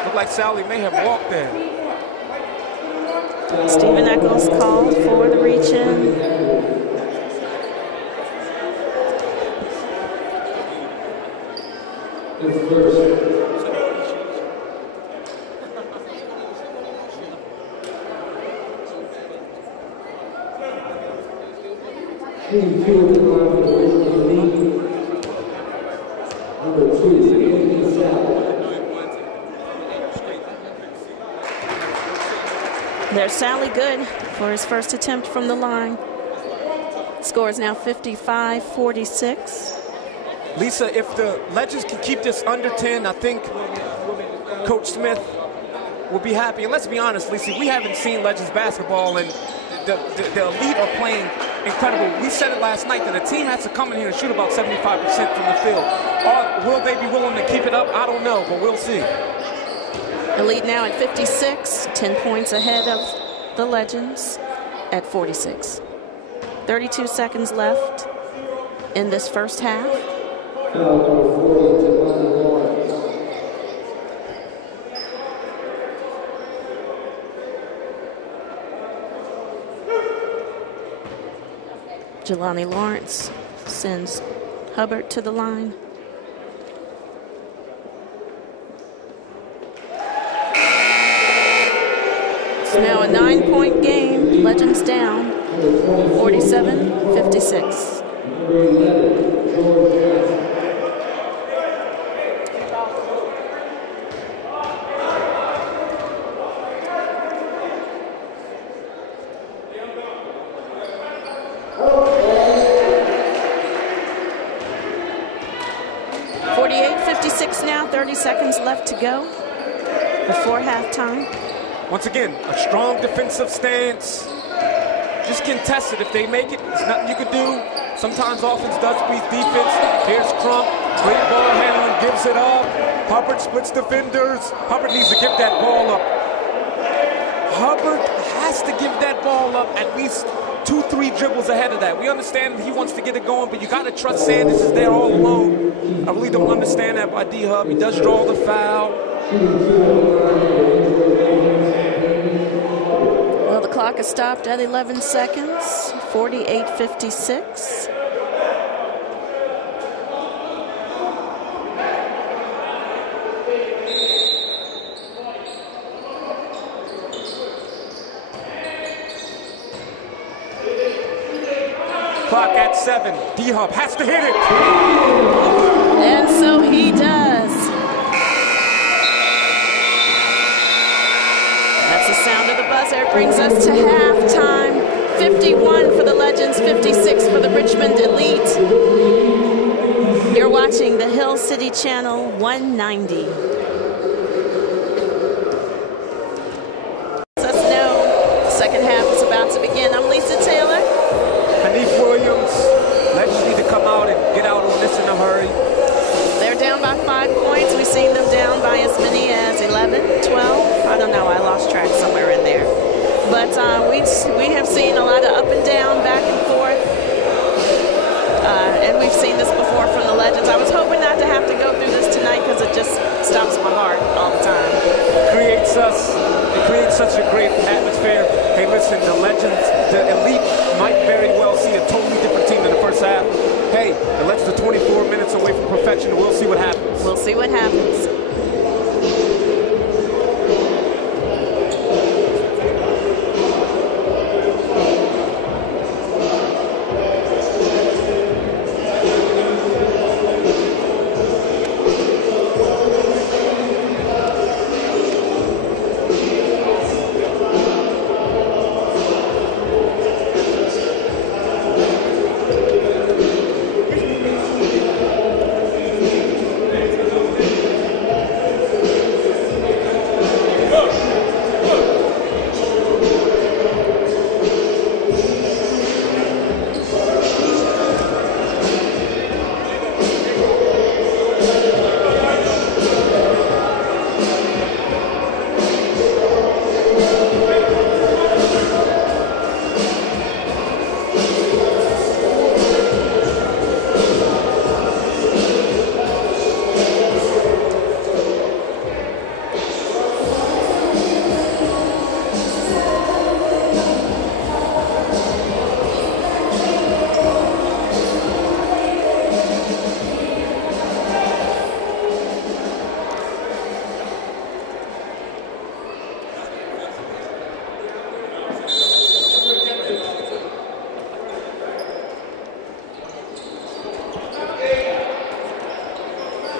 Looks like Sally may have walked there. Stephen Eccles called for the reach-in. There's Sally Good for his first attempt from the line. Score is now 55-46. Lisa, if the Legends can keep this under 10, I think Coach Smith will be happy. And let's be honest, Lisa, we haven't seen Legends basketball, and the Elite are playing incredible. We said it last night that a team has to come in here and shoot about 75% from the field. Will they be willing to keep it up? I don't know, but we'll see. The lead now at 56, 10 points ahead of the Legends at 46. 32 seconds left in this first half. Foul number 40 to Lawrence. Jelani Lawrence sends Hubbard to the line. It's now a 9-point game. Legends down 47-56. Number 11, George Johnson. Now 30 seconds left to go before halftime. Once again, a strong defensive stance. Just contest it. If they make it, there's nothing you can do. Sometimes offense does beat defense. Here's Crump. Great ball handling, gives it up. Hubbard splits defenders. Hubbard needs to give that ball up. Hubbard has to give that ball up at least 2-3 dribbles ahead of that. We understand he wants to get it going, but you got to trust Sanders is there all alone. I really don't understand that by D-Hub. He does draw the foul. Well, the clock is stopped at 11 seconds, 48-56. Clock at 7. D-Hub has to hit it. And so he does. That's the sound of the buzzer. It brings us to halftime. 51 for the Legends, 56 for the Richmond Elite. You're watching the Hill City Channel 190. Let us know the second half is about to begin. I'm Lisa Taylor. Hanif Williams, Legends need to come out and get out on this in a hurry. They're down by 5 points. We've seen them down by as many as 11, 12. I don't know. I lost track somewhere in there. But we have seen a lot of up and down, back and forth. And we've seen this before from the Legends. I was hoping not to have to go through this tonight because it just stops my heart all the time. It creates such a great atmosphere. Hey, listen, the Legends, the Elite might very well see a totally different team in the first half. Hey, the Legends are 24 minutes away from perfection, and we'll see what happens. We'll see what happens.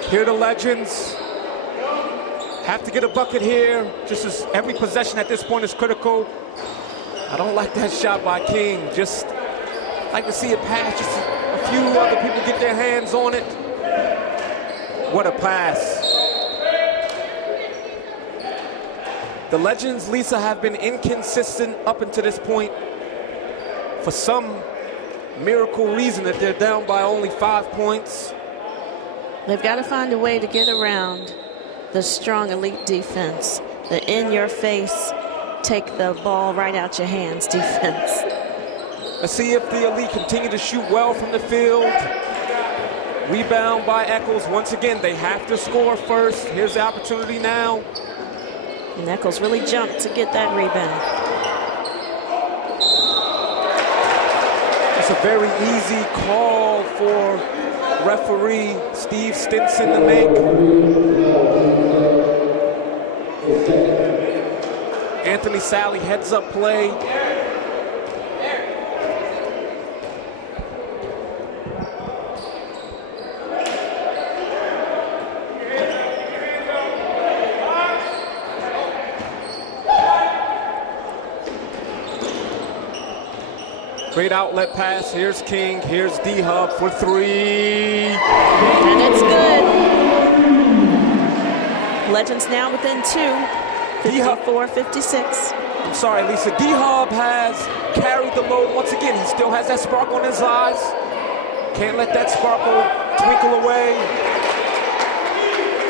Here the Legends have to get a bucket here, just as every possession at this point is critical. I don't like that shot by King. Just like to see it pass, just a few other people get their hands on it. What a pass. The Legends, Lisa, have been inconsistent up until this point. For some miracle reason that they're down by only 5 points. They've got to find a way to get around the strong elite defense, the in-your-face, take the ball right out your hands defense. Let's see if the elite continue to shoot well from the field. Rebound by Eccles. Once again, they have to score first. Here's the opportunity now. And Eccles really jumped to get that rebound. It's a very easy call for referee Steve Stinson to make. Anthony Sally heads up play. Great outlet pass. Here's King. Here's D-Hub for three. And it's good. Legends now within 2. 54-56. I'm sorry, Lisa. D-Hub has carried the load once again. He still has that sparkle in his eyes. Can't let that sparkle twinkle away.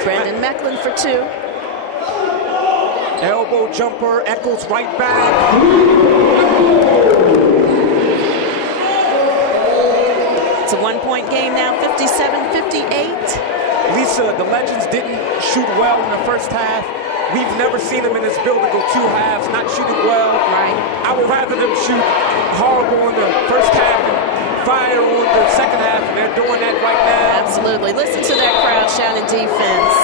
Brandon Macklin for 2. Elbow jumper. Eccles right back. It's a 1-point game now, 57-58. Lisa, the Legends didn't shoot well in the first half. We've never seen them in this building go 2 halves, not shooting well. Right. I would rather them shoot horrible in the first half and fire on the second half, and they're doing that right now. Absolutely. Listen to that crowd shouting defense.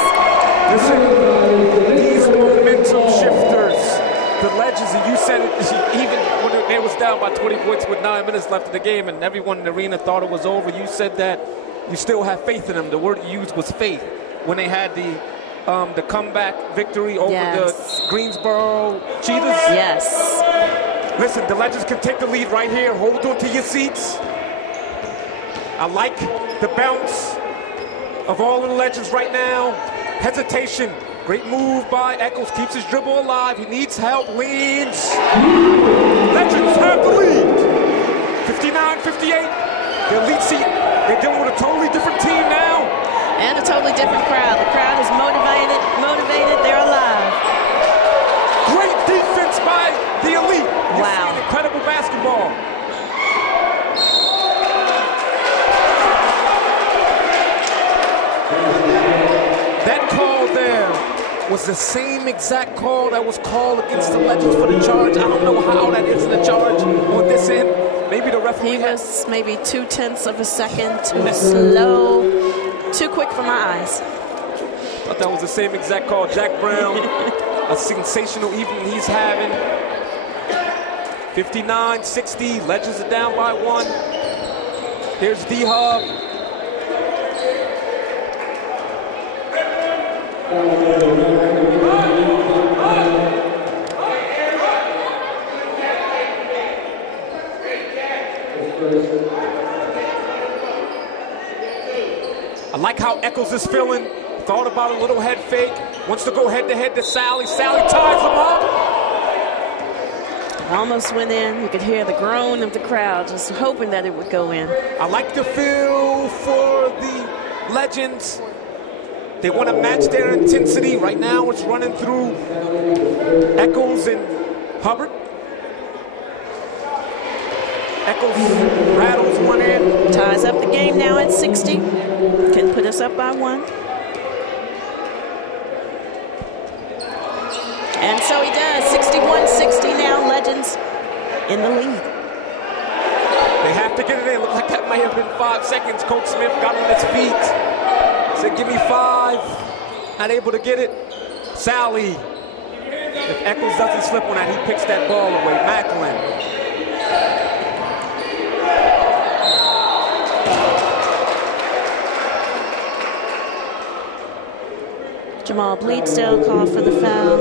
Listen, these momentum shifters, the Legends, and you said it, even when they was down by 20 points with 9 minutes left in the game, and everyone in the arena thought it was over, you said that you still have faith in them. The word you used was faith when they had the comeback victory over the Greensboro Cheetahs. Yes. Listen, the Legends can take the lead right here. Hold on to your seats. I like the bounce of all of the Legends right now. Hesitation. Great move by Eccles. Keeps his dribble alive. He needs help. Leans. Legends have the lead. 59-58. The elite seat. They're dealing with a totally different team now. And a totally different crowd. The crowd is motivated. They're alive. Great defense by the elite. You're wow. seeing incredible basketball. That call there was the same exact call that was called against the Legends for the charge. I don't know how that is the charge on this end. Maybe the referee was maybe 0.2 of a second too slow, too quick for my eyes. I thought that was the same exact call. Jack Browne, a sensational evening he's having. 59-60, Legends are down by 1. Here's D-Hub. I like how Eccles is feeling. Thought about a little head fake. Wants to go head-to-head to Sally. Sally ties him up. Almost went in. You could hear the groan of the crowd, just hoping that it would go in. I like the feel for the Legends. They want to match their intensity. Right now it's running through Eccles and Hubbard. Eccles rattles one in. Ties up the game now at 60. Can put us up by 1. And so he does. 61-60 now. Legends in the lead. They have to get it in. Looked like that might have been 5 seconds. Coach Smith got on his feet. Said, give me 5. Not able to get it. Sally. If Eccles doesn't slip on that, he picks that ball away. Macklin. Jamal Bleedsdale called for the foul.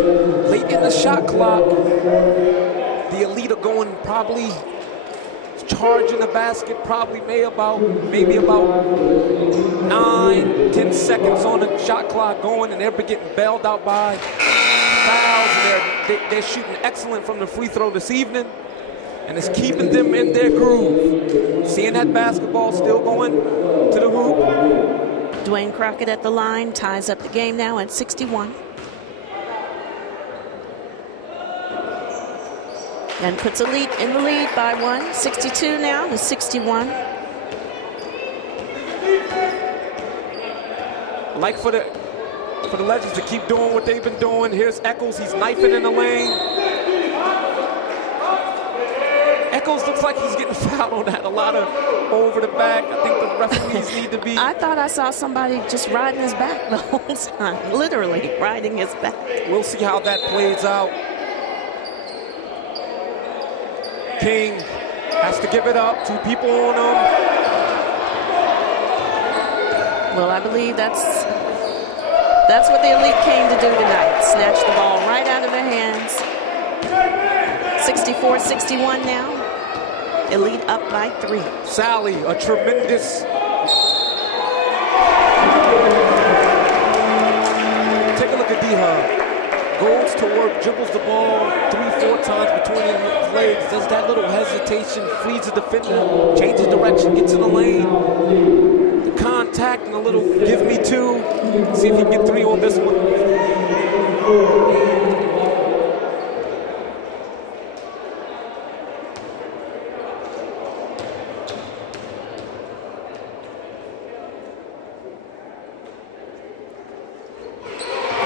Late in the shot clock, the elite are going probably charging the basket, probably maybe about 9-10 seconds on the shot clock going, and they're getting bailed out by fouls, and they're shooting excellent from the free throw this evening. and it's keeping them in their groove. Seeing that basketball still going to the hoop. Dwayne Crockett at the line ties up the game now at 61. And puts Elite in the lead by 1. 62 now to 61. Like for the Legends to keep doing what they've been doing. Here's Eccles. He's knifing in the lane. Eccles looks like he's getting fouled on that. A lot of over the back. I think the referees need to be. I thought I saw somebody just riding his back the whole time. Literally riding his back. We'll see how that plays out. King has to give it up. 2 people on him. Well, I believe that's what the Elite came to do tonight. Snatch the ball right out of their hands. 64-61 now. Elite up by 3. Sally, a tremendous. Take a look at D-Hub. Goes to work, dribbles the ball 3-4 times between his legs, does that little hesitation, frees the defender, changes direction, gets in the lane. The contact and a little give me 2. See if he can get 3 on this one.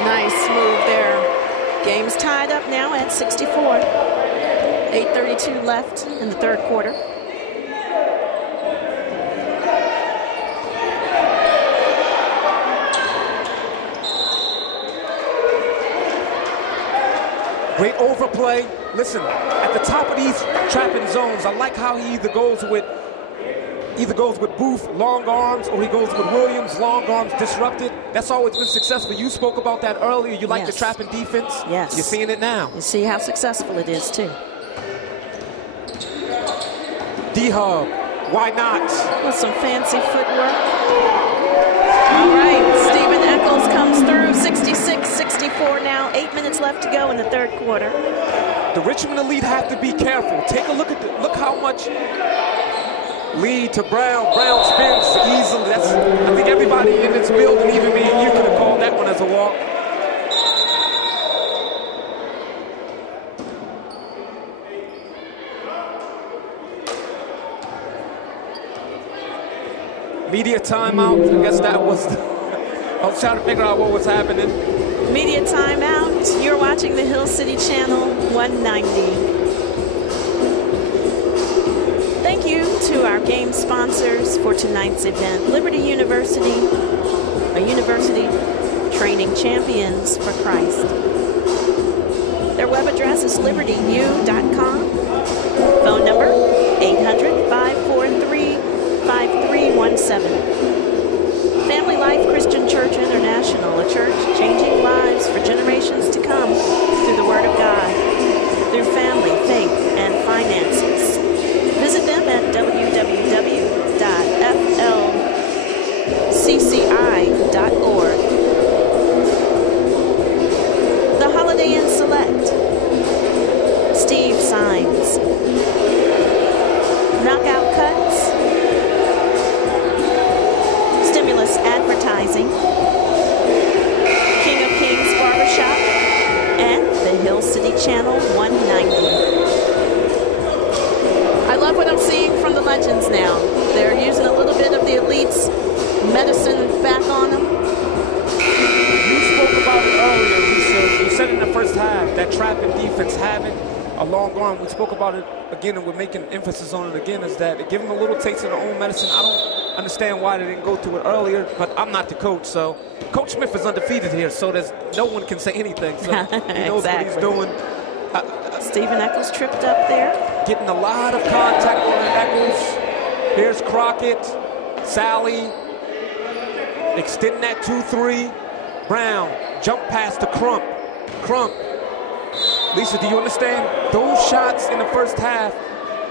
Nice move there. Game's tied up now at 64. 8:32 left in the third quarter. Great overplay. Listen, at the top of these trapping zones, I like how he either goes with Booth, long arms, or he goes with Williams, long arms, disrupted. That's always been successful. You spoke about that earlier. You like the trapping defense. Yes. You're seeing it now. You see how successful it is, too. D-Hub, why not? With some fancy footwork. All right, Stephen Eccles comes through. 66-64 now. 8 minutes left to go in the third quarter. The Richmond Elite have to be careful. Take a look at look how much lead to Brown. Brown spins easily. I think everybody in this building, even me and you, could have called that one as a walk. Media timeout. I guess that was. I was trying to figure out what was happening. Media timeout. You're watching the Hill City Channel 190. Thank you to our game sponsors for tonight's event. Liberty University, a university training champions for Christ. Their web address is libertyu.com. Phone number 800-543-5317. Family Life Christian Church International, a church changing lives for generations to come through the Word of God, through family, faith, and finances. Visit them at www.flcci.org. The Holiday Inn Select, Steve Signs, Knockout Cuts, Stimulus Advertising, King of Kings Barbershop, and the Hill City Channel 190. I love what I'm seeing from the Legends now. They're using a little bit of the Elite's medicine back on them. You spoke about it earlier, Lisa. You said in the first half that trapping defense having a long arm. We spoke about it again, and we're making emphasis on it again, is that they give them a little taste of their own medicine. I don't understand why they didn't go to it earlier, but I'm not the coach, so Coach Smith is undefeated here, so no one can say anything. So he knows what he's doing. Stephen Eccles tripped up there. Getting a lot of contact on Eccles. Here's Crockett, Sally, extending that 2-3. Brown, jump past to Crump. Lisa, do you understand? Those shots in the first half,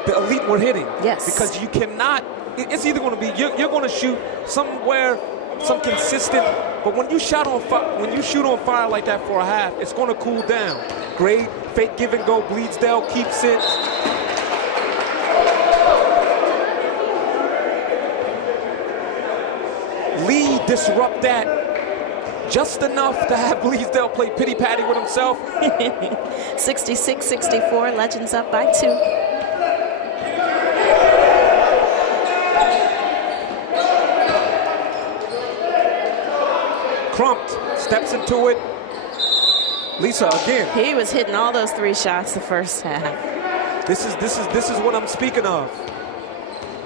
the Elite were hitting. Yes. Because you cannot, it's either going to be, you're going to shoot somewhere, some consistent, but when you shoot on fire like that for a half, it's going to cool down. Great fake give and go. Bleedsdale keeps it. disrupt that just enough to have Bleasdale play pity-patty with himself. 66-64, Legends up by 2. Crumped, steps into it. Lisa again. He was hitting all those 3 shots the first half. This is what I'm speaking of.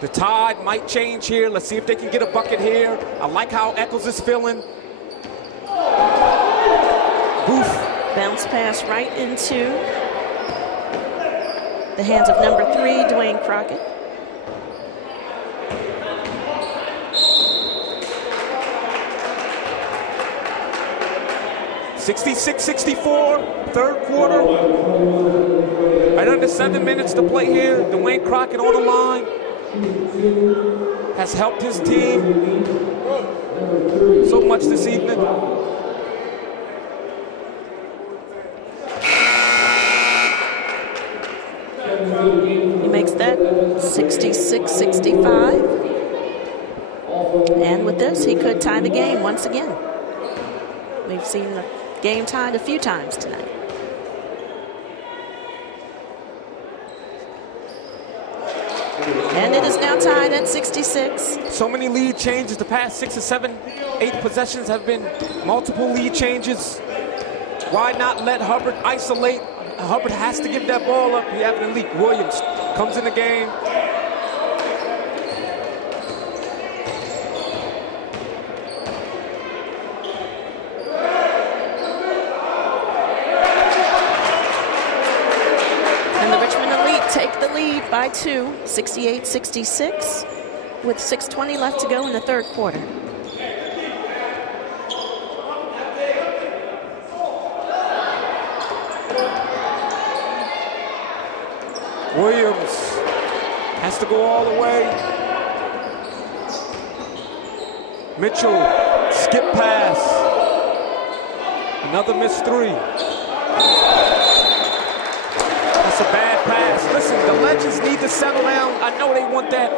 The tide might change here. Let's see if they can get a bucket here. I like how Eccles is feeling. Boof. Bounce pass right into the hands of number 3, Dwayne Crockett. (66-64), third quarter. Right under 7 minutes to play here. Dwayne Crockett on the line. Has helped his team so much this evening. He makes that 66-65. And with this, he could tie the game once again. We've seen the game tied a few times tonight. And it is now tied at 66. So many lead changes. The past 6 or 7, 8 possessions have been multiple lead changes. Why not let Hubbard isolate? Hubbard has to give that ball up. You have an elite. Williams comes in the game. By 2, 68-66, with 6:20 left to go in the third quarter. Williams has to go all the way. Mitchell, skip pass. Another missed 3. That's a bad pass. Listen, the Legends need to settle down. I know they want that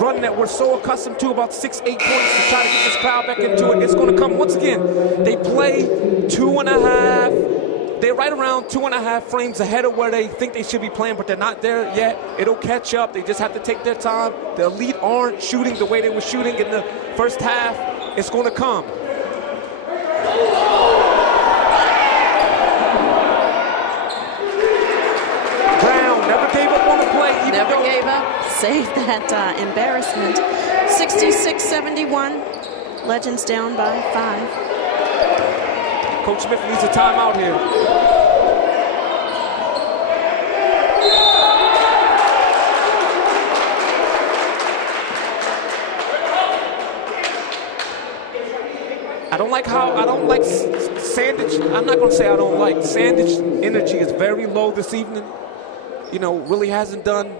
run that we're so accustomed to, about 6, 8 points, to try to get this crowd back into it. It's going to come once again. They play 2.5. They're right around 2.5 frames ahead of where they think they should be playing, but they're not there yet. It'll catch up. They just have to take their time. The elite aren't shooting the way they were shooting in the first half. It's going to come. Never gave up. Saved that embarrassment. 66-71. Legends down by 5. Coach Smith needs a timeout here. I don't like Sandage. I'm not going to say I don't like. Sandage's energy is very low this evening. You know, really hasn't done.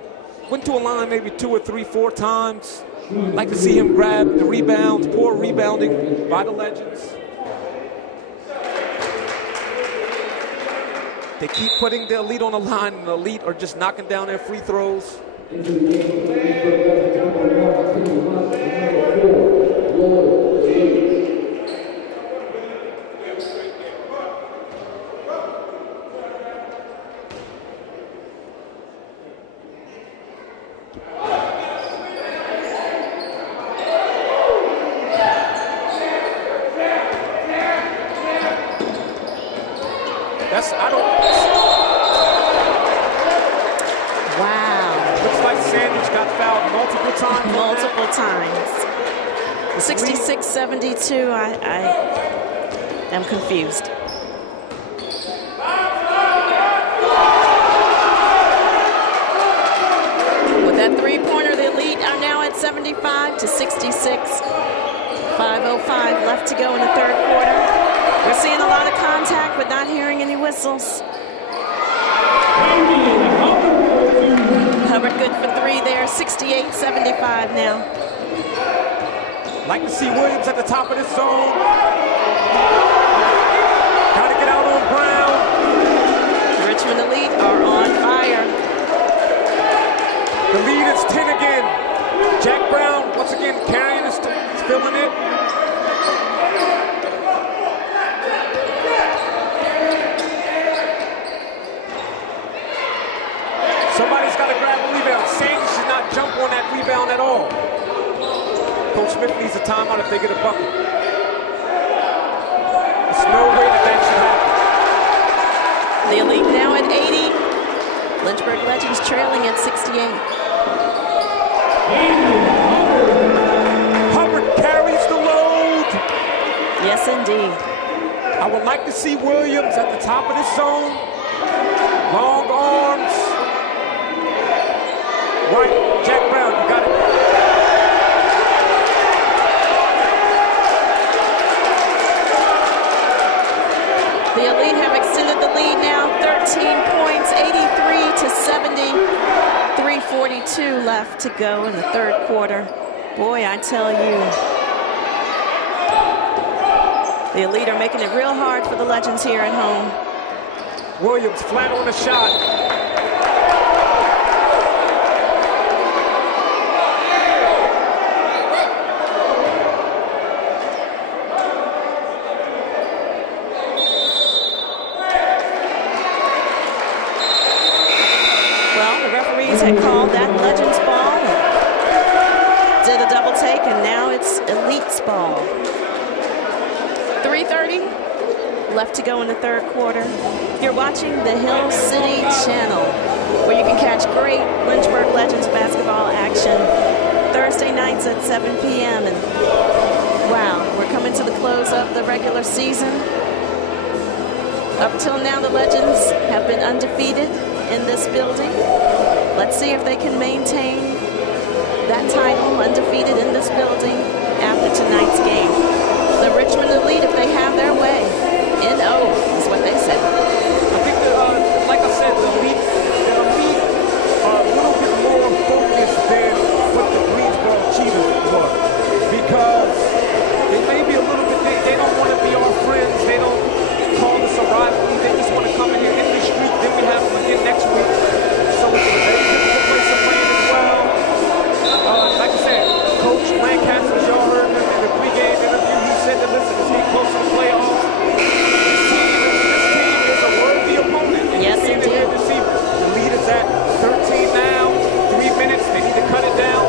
Went to a line maybe 2 or 3, 4 times. Like to see him grab the rebounds. Poor rebounding by the Legends. They keep putting the elite on the line, and the elite are just knocking down their free throws. Wow. Looks like Sandage got fouled multiple times. Multiple times. 66-72, I am confused. With that 3-pointer, the elite are now at 75-66. 5:05 left to go in the third quarter. We're seeing a lot of contact, but not hearing any whistles. Hubbard good for 3 there, 68-75 now. Like to see Williams at the top of this zone. Got to get out on Brown. The Richmond Elite are on fire. The lead is 10 again. Jack Browne, once again, carrying his, filling it. Somebody's got to grab a rebound. Sanders should not jump on that rebound at all. Coach Smith needs a timeout if they get a bucket. There's no way that should happen. The Elite now at 80. Lynchburg Legends trailing at 68. Hubbard carries the load. Yes, indeed. I would like to see Williams at the top of this zone. Long arms. Right, Jack Browne, you got it. The Elite have extended the lead now, 13 points, 83 to 70. 3:42 left to go in the third quarter. Boy, I tell you, the Elite are making it real hard for the Legends here at home. Williams flat on the shot. Had called that Legends ball, did a double take, and now it's Elite's ball. 3:30 left to go in the third quarter. You're watching the Hill City Channel, where you can catch great Lynchburg Legends basketball action Thursday nights at 7 p.m. And wow, we're coming to the close of the regular season. Up till now, the Legends have been undefeated in this building. Let's see if they can maintain that title, undefeated in this building, after tonight's game. The Richmond Elite, if they have their way, NO is what they said. I think, like I said, the Elite are a little bit more focused than what the Greensboro Cheetahs were, because they may be a little bit, they don't want to be our friends, they don't call us a rivalry, they just want to come in here, hit the street, then we have them again next week. So it's a very difficult place to play as well. Like I said, Coach Lancaster, as y'all heard him in the pregame interview, he said that, listen, as we get close to the playoffs, this team is a worthy opponent. And yes, you've seen it here this evening. The lead is at 13 now, 3 minutes, they need to cut it down.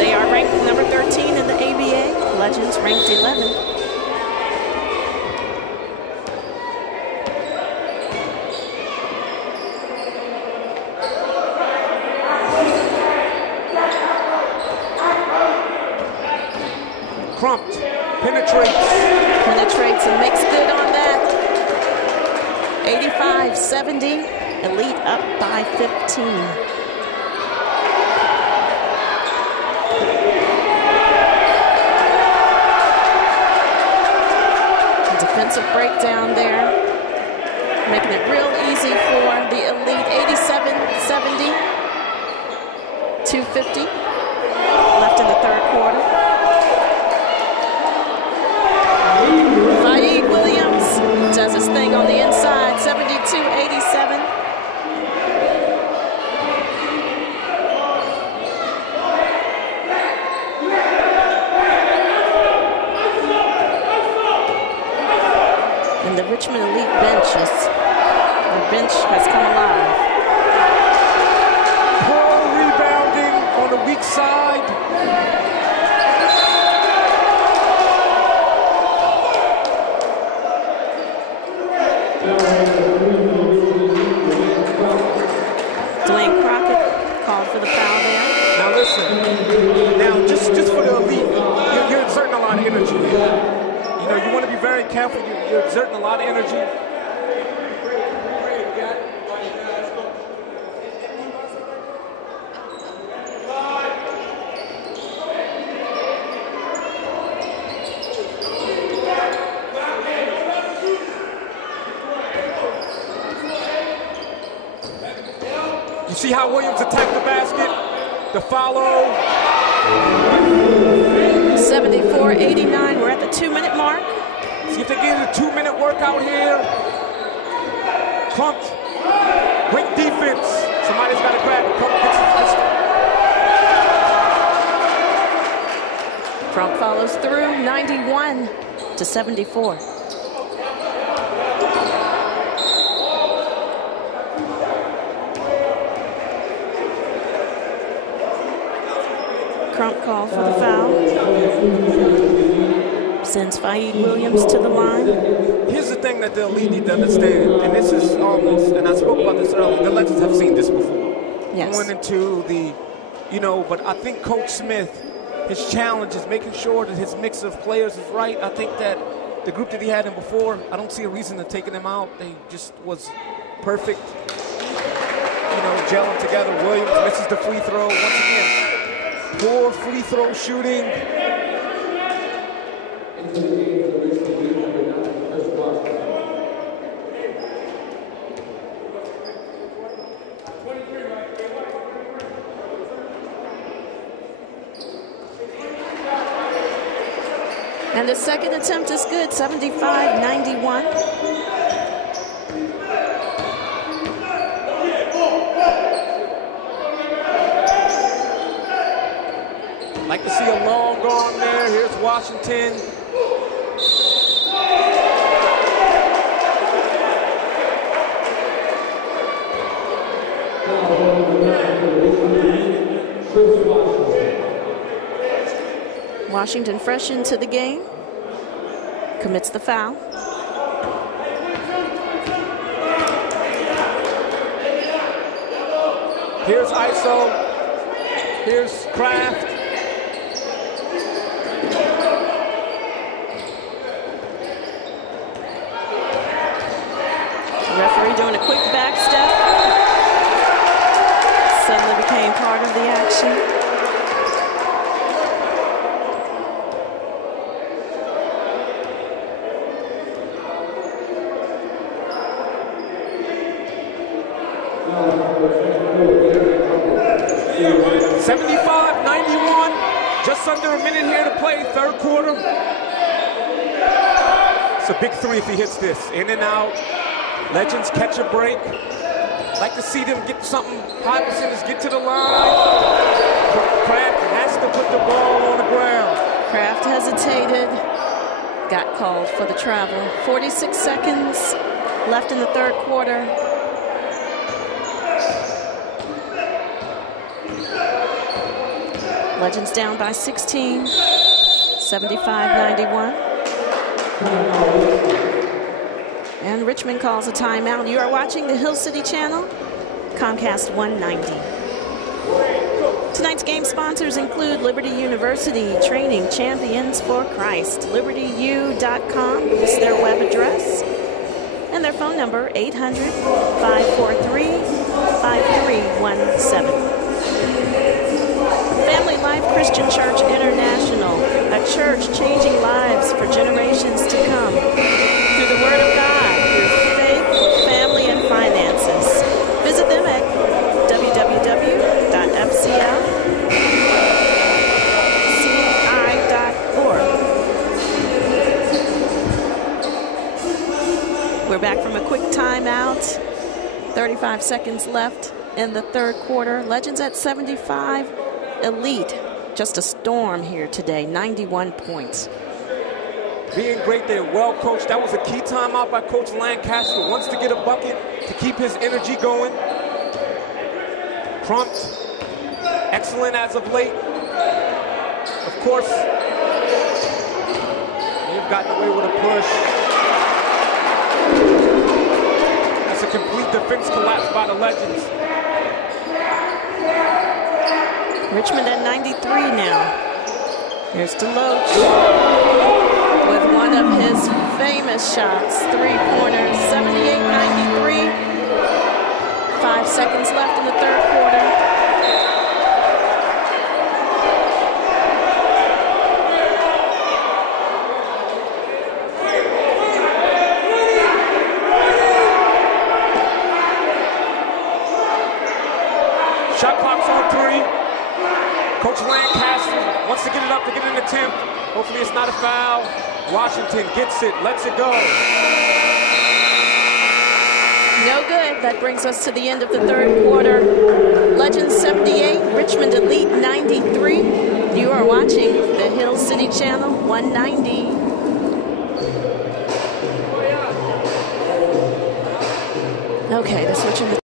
They are ranked number 13 in the ABA, Legends ranked 11. Crumped, penetrates and makes good on that. 85-70, Elite up by 15. Defensive breakdown there, making it real easy for the Elite. 87-70, 2:50 left in the third quarter. Williams does his thing on the inside, 72-87. And the Richmond Elite bench has come alive. Poor rebounding on the weak side. For the foul there. Now listen, just for the Elite, you're exerting a lot of energy. You know, you want to be very careful. You're exerting a lot of energy. You see how Williams attacked the basket? The follow. 74-89. We're at the 2-minute mark. See if they get a 2-minute workout here. Crumped. Great defense. Somebody's got to grab it. Crump follows through, 91-74. called for the foul. Sends Faid Williams to the line. Here's the thing that the elite need to understand, and this is almost, and I spoke about this earlier, the Legends have seen this before. Yes. Going into the, but I think Coach Smith, his challenge is making sure that his mix of players is right. I think that the group that he had in before, I don't see a reason to taking them out. They just was perfect, gelling together. Williams misses the free throw. Once again, poor free throw shooting. And the second attempt is good, 75-91. Like to see a long arm there. Here's Washington. Washington fresh into the game, commits the foul. Here's ISO. Here's Kraft. The referee doing a quick back step. Suddenly became part of the action. Just under a minute here to play, third quarter. It's a big three if he hits this. In and out. Legends catch a break. Like to see them get something. High percentage, get to the line. Kraft has to put the ball on the ground. Kraft hesitated. Got called for the travel. 46 seconds left in the third quarter. Legends down by 16, 75-91. And Richmond calls a timeout. You are watching the Hill City Channel, Comcast 190. Tonight's game sponsors include Liberty University, Training Champions for Christ. LibertyU.com is their web address. And their phone number, 800-543-5317. Family Life Christian Church International, a church changing lives for generations to come through the Word of God, through faith, family, and finances. Visit them at www.fci.org. We're back from a quick timeout. 35 seconds left in the third quarter. Legends at 75. Elite, just a storm here today, 91 points. Being great, they're well coached. That was a key timeout by Coach Lancaster. Wants to get a bucket to keep his energy going. Prompt, excellent as of late. Of course, they've gotten away with a push. That's a complete defense collapse by the Legends. Richmond at 93 now. Here's DeLoach with one of his famous shots, three-pointers, 78-93. 5 seconds left in the third quarter. Shot clock's on 3. Coach Lancaster wants to get it up to get an attempt. Hopefully it's not a foul. Washington gets it, lets it go. No good. That brings us to the end of the third quarter. Legends 78, Richmond Elite 93. You are watching the Hill City Channel 190. Okay, they're switching the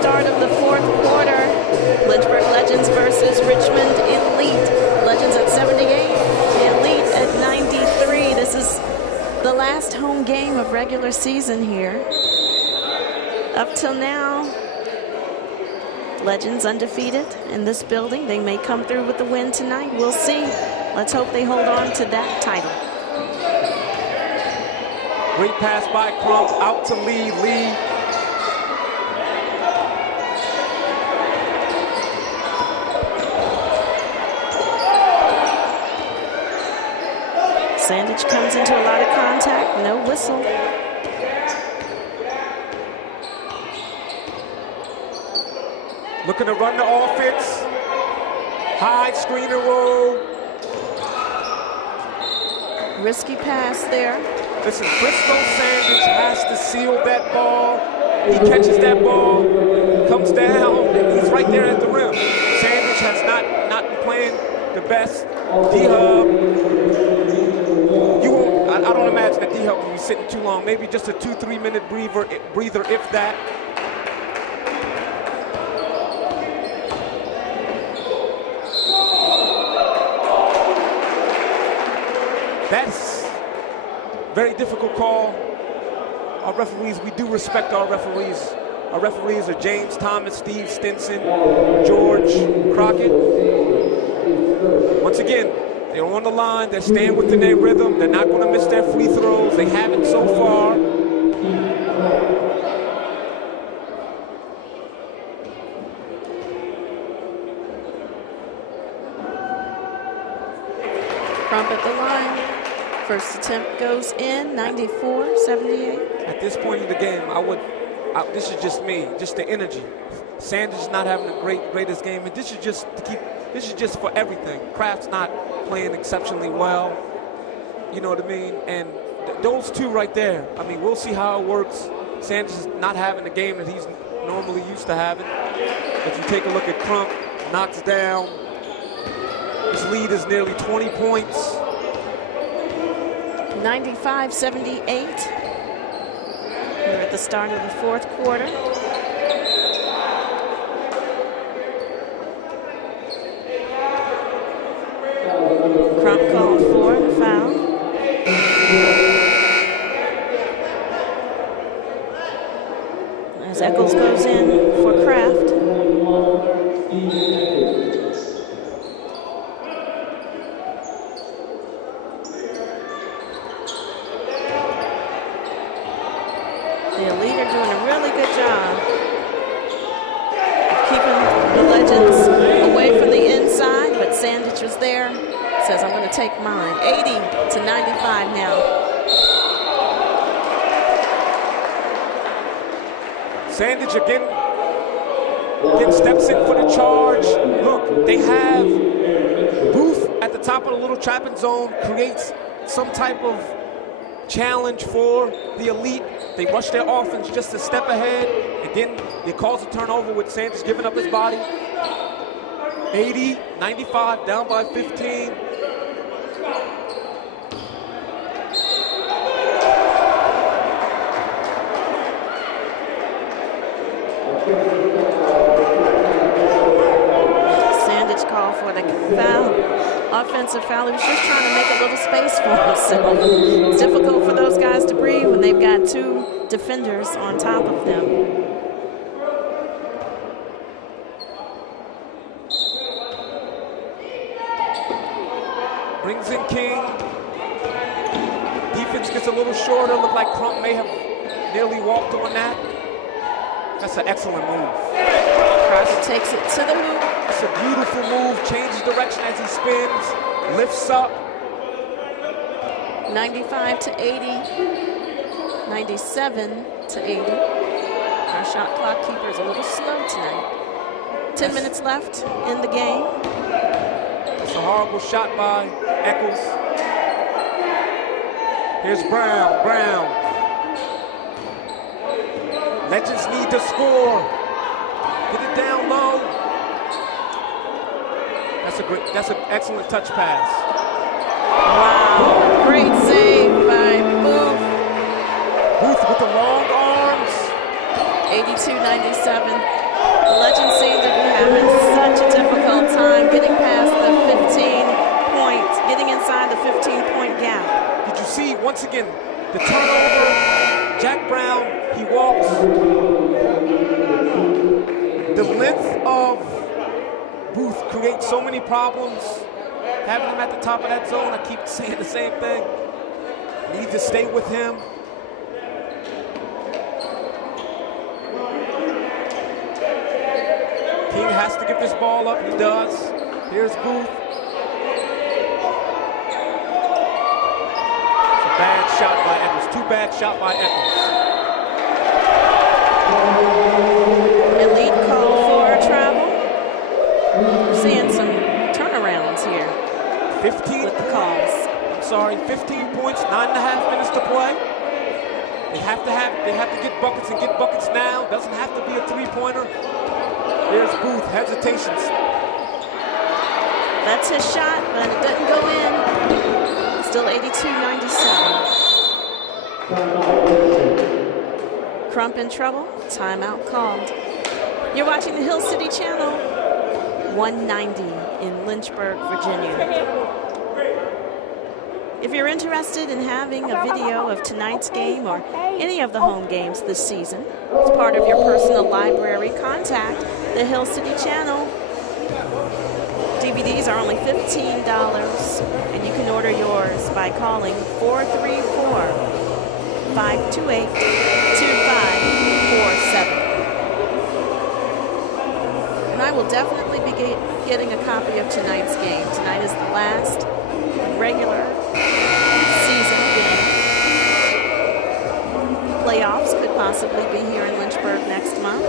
start of the fourth quarter. Lynchburg Legends versus Richmond Elite. Legends at 78, Elite at 93. This is the last home game of regular season here. Up till now, Legends undefeated in this building. They may come through with the win tonight. We'll see. Let's hope they hold on to that title. Great pass by Crump out to Lee. Lee. Sandage comes into a lot of contact. No whistle. Looking to run the offense. High screen and roll. Risky pass there. Listen, Frisco Sandage has to seal that ball. He catches that ball, comes down, and he's right there at the rim. Sandage has not been playing the best. D-Hub, I don't imagine that D-Hub will be sitting too long. Maybe just a 2-3 minute breather, if that. That's a very difficult call. Our referees, we do respect our referees. Our referees are James Thomas, Steve Stinson, George Crockett. Once again, they're on the line. They're staying within their rhythm. They're not going to miss their free throws. They haven't so far. Crump at the line. First attempt goes in, 94-78. At this point in the game, this is just me, just the energy. Sanders not having the greatest game, and this is just for everything. Kraft's not playing exceptionally well, you know what I mean? And those two right there, I mean, we'll see how it works. Sanders is not having the game that he's normally used to having. If you take a look at Crump, knocks down. His lead is nearly 20 points. 95-78. We're at the start of the fourth quarter. Crump called for a foul. As Eccles goes in for Kraft. The Elite are doing a really good job of keeping the Legends away from the inside, but Sandage was there. Says, I'm going to take mine. 80-95 now. Sandage again steps in for the charge. Look, they have Booth at the top of the little trapping zone, creates some type of challenge for the Elite. They rush their offense just a step ahead. Again, they cause a turnover with Sandage giving up his body. 80-95, down by 15. Sandage called for the foul, offensive foul. He was just trying to make a little space for himself. It's difficult for those guys to breathe when they've got two defenders on top of them. Brings in King. Defense gets a little shorter. Looked like Crump may have nearly walked on that. That's an excellent move. Crosby takes it to the hoop. It's a beautiful move. Changes direction as he spins. Lifts up. 95-80. 97-80. Our shot clock keeper is a little slow tonight. 10 minutes left in the game. It's a horrible shot by Eccles. Here's Brown. Brown. Legends need to score. Get it down low. That's an excellent touch pass. Wow, great save by Booth. Booth with the long arms. 82-97. once again, the turnover, Jack Browne, he walks. The length of Booth creates so many problems. Having him at the top of that zone, I keep saying the same thing. Need to stay with him. King has to give this ball up, he does. Here's Booth. It's a bad shot by Eccles, too bad shot by Eccles. Elite call for travel. We're seeing some turnarounds here 15 with the calls. I'm sorry, 15 points, 9.5 minutes to play. They have to get buckets and get buckets now. Doesn't have to be a three-pointer. There's Booth, hesitations. That's his shot, but it doesn't go in. Still 82-97. Crump in trouble, timeout called. You're watching the Hill City Channel, 190 in Lynchburg, Virginia. If you're interested in having a video of tonight's game or any of the home games this season as part of your personal library, contact the Hill City Channel. DVDs are only $15, and you can order yours by calling 434-528-2547. And I will definitely be getting a copy of tonight's game. Tonight is the last regular season game. Playoffs could possibly be here in Lynchburg next month.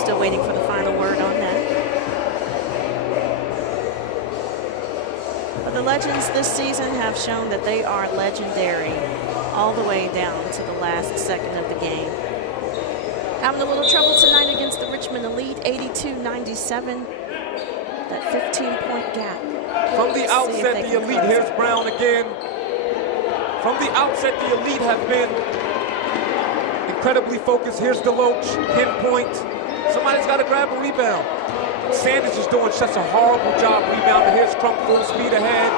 Still waiting for the final word on that. But the Legends this season have shown that they are legendary all the way down to the last second of the game. Having a little trouble tonight against the Richmond Elite, 82-97. That 15-point gap. From the outset, the Elite, here's Browne again. From the outset, the Elite have been incredibly focused. Here's Deloach, pinpoint. Somebody's got to grab a rebound. Sanders is doing such a horrible job rebounding. Here's Crump full speed ahead.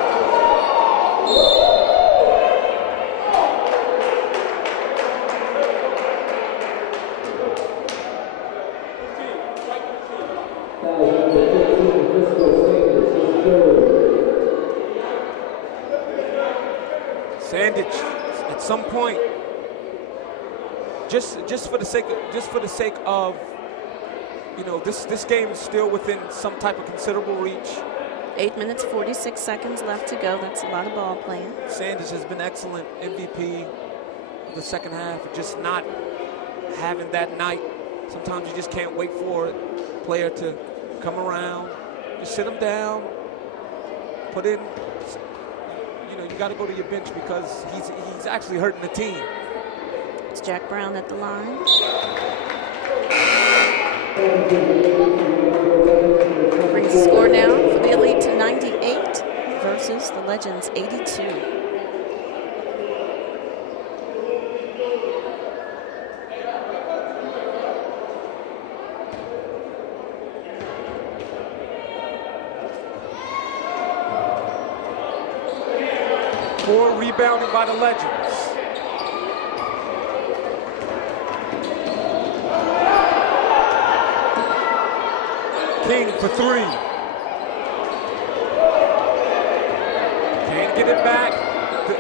Sandage, at some point, just for the sake of you know, this game is still within some type of considerable reach. 8 minutes, 46 seconds left to go. That's a lot of ball playing. Sanders has been excellent, MVP of the second half. Just not having that night. Sometimes you just can't wait for a player to come around. Just sit him down, put in. You know, you got to go to your bench because he's actually hurting the team. It's Jack Browne at the line. Brings the score down for the Elite to 98 versus the Legends 82. Poor rebounding by the Legends. King for three. Can't get it back.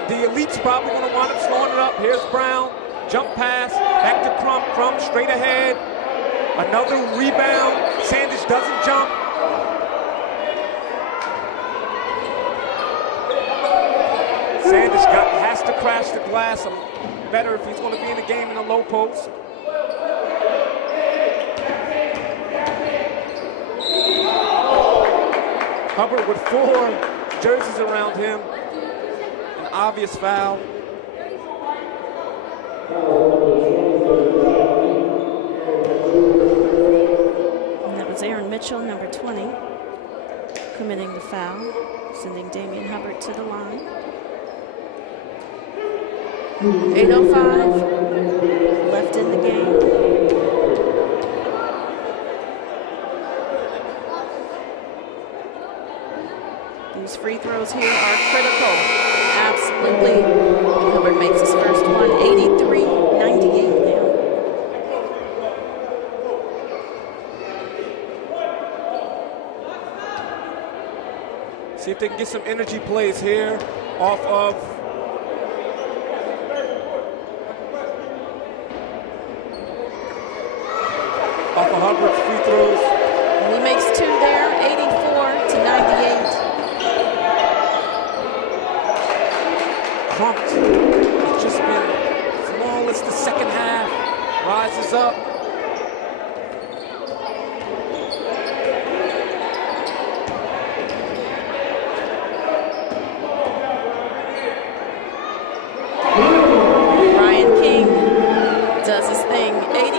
The Elite's probably going to wind up slowing it up. Here's Browne. Jump pass. Back to Crump. Crump straight ahead. Another rebound. Sanders doesn't jump. Sanders has to crash the glass better if he's going to be in the game in the low post. Hubbard with 4 jerseys around him. An obvious foul. And that was Aaron Mitchell, number 20, committing the foul, sending Damian Hubbard to the line. 8:05 left in the game. These free throws here are critical, Absolutely. Hubbard makes his first one, 83-98 now. See if they can get some energy plays here off of Hubbard's free throws. And he makes two there, 84-98. Crumped. It's just been flawless the second half. Rises up. Does his thing, 88-100.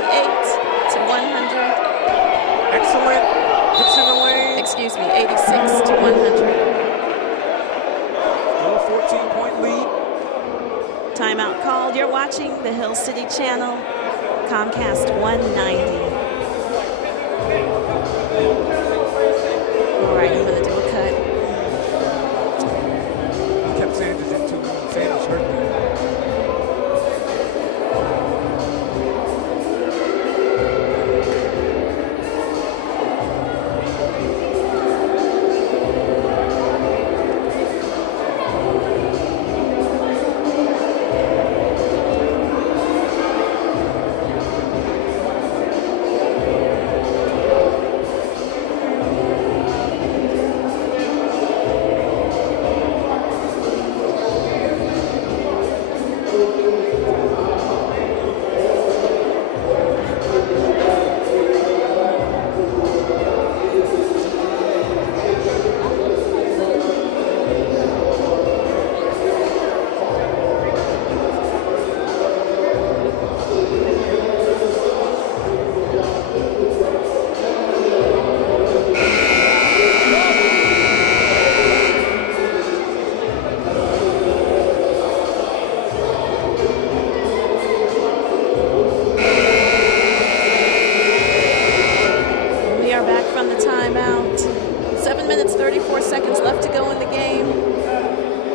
Excellent. Gets in the lane. Excuse me, 86-100. Still a 14-point lead. Timeout called. You're watching the Hill City Channel, Comcast 190. All right, you're going to do a cut. Kept Sanders in too long. Sanders hurt me.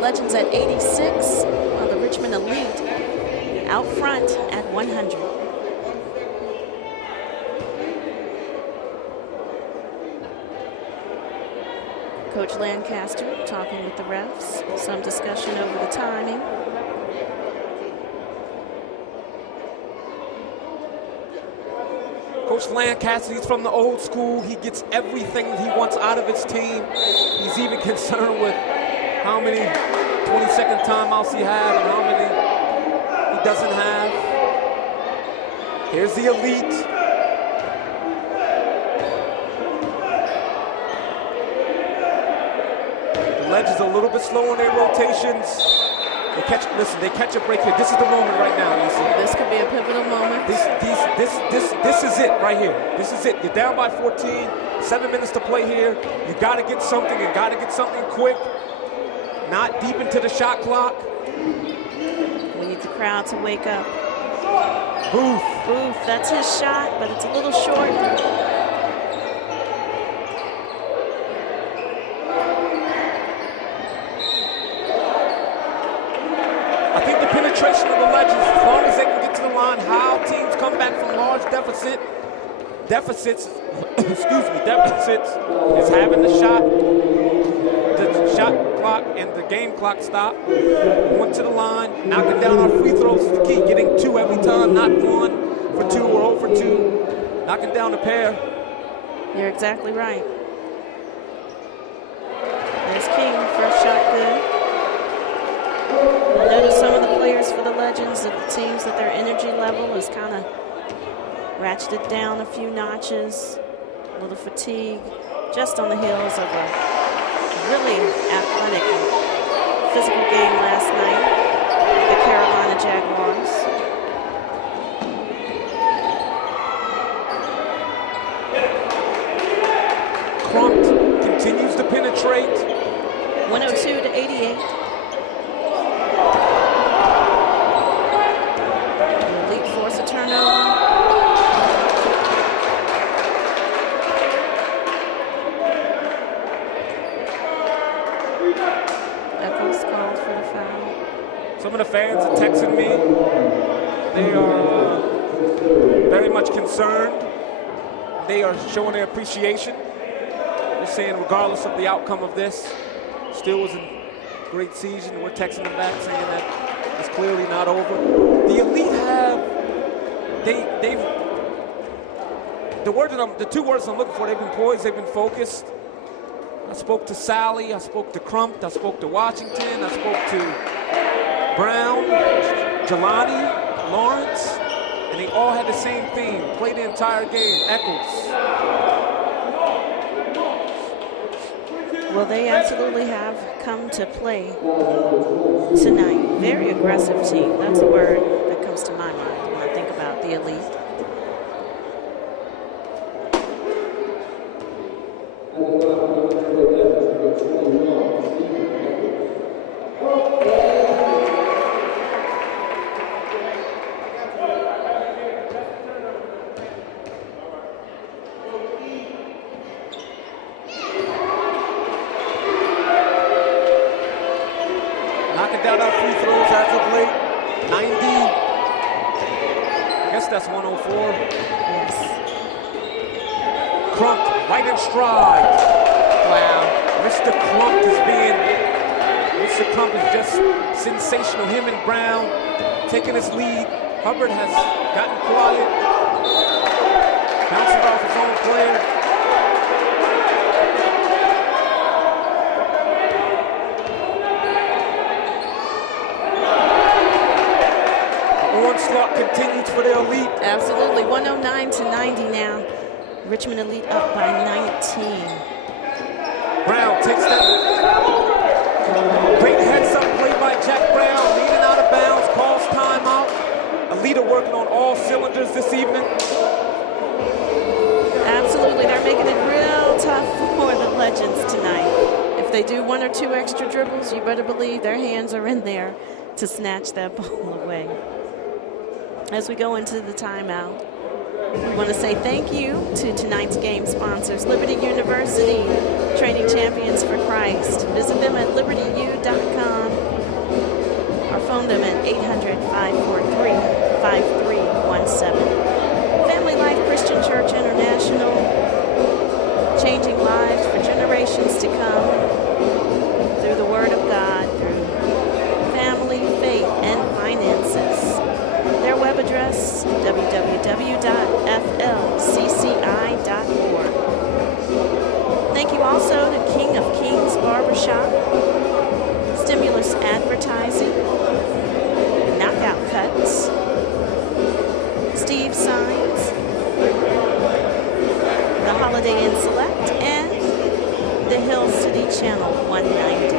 Legends at 86, while the Richmond Elite out front at 100. Coach Lancaster talking with the refs, some discussion over the timing. Coach Lancaster, he's from the old school. He gets everything he wants out of his team. He's even concerned with how many 20-second timeouts he has and how many he doesn't have. Here's the Elite. The Legends a little bit slow in their rotations. They catch a break here. This is the moment right now, you see. This could be a pivotal moment. This is it right here. This is it. You're down by 14, 7 minutes to play here. You got to get something and got to get something quick. Not deep into the shot clock. We need the crowd to wake up. Booth. Booth, that's his shot, but it's a little short. I think the penetration of the Legends, as long as they can get to the line, how teams come back from large deficits, is having the shot clock and the game clock stop. Going to the line, knocking down our free throws is the key. Getting two every time, not 1 for 2 or 0 for 2. Knocking down a pair. You're exactly right. There's King, first shot good. I noticed some of the players for the Legends, it seems that their energy level is kind of ratcheted down a few notches, a little fatigue, just on the heels of a really athletic and physical game last night with the Carolina Jaguars. Crump continues to penetrate. 102-88. Elite force a turnover. Echoes called for the foul. of the fans are texting me. They are very much concerned. They are showing their appreciation. They're saying regardless of the outcome of this, still was a great season. We're texting them back saying that it's clearly not over. The Elite have, the two words I'm looking for, they've been poised, they've been focused. I spoke to Sally, I spoke to Crump, I spoke to Washington, I spoke to Brown, Jelani, Lawrence, and they all had the same theme, play the entire game, Eccles. Well, they absolutely have come to play tonight. Very aggressive team. That's a word that comes to my mind when I think about the Elite. Knocking down our free throws as of late. 90. I guess that's 104. Yes. Crump right in stride. Wow. Mr. Crump is just sensational. Him and Brown taking his lead. Hubbard has gotten quiet. Bouncing off his own player. Onslaught continues for the Elite. Absolutely. 109 to 90 now. Richmond Elite up by 19. Brown takes that. Great heads up play by Jack Browne. Leading out of bounds, calls timeout. Elite are working on all cylinders this evening. Absolutely. They're making it real tough for the Legends tonight. If they do one or two extra dribbles, you better believe their hands are in there to snatch that ball away. As we go into the timeout, we want to say thank you to tonight's game sponsors, Liberty University, Training Champions for Christ. Visit them at libertyu.com or phone them at 800-543-5317. Family Life Christian Church International, changing lives for generations to come through the Word of God, through family, faith, and finances. Their web address, www.flcci.org. Thank you also to King of Kings Barbershop, Stimulus Advertising, Knockout Cuts, Steve Signs, the Holiday Inn Select, and the Hill City Channel 190.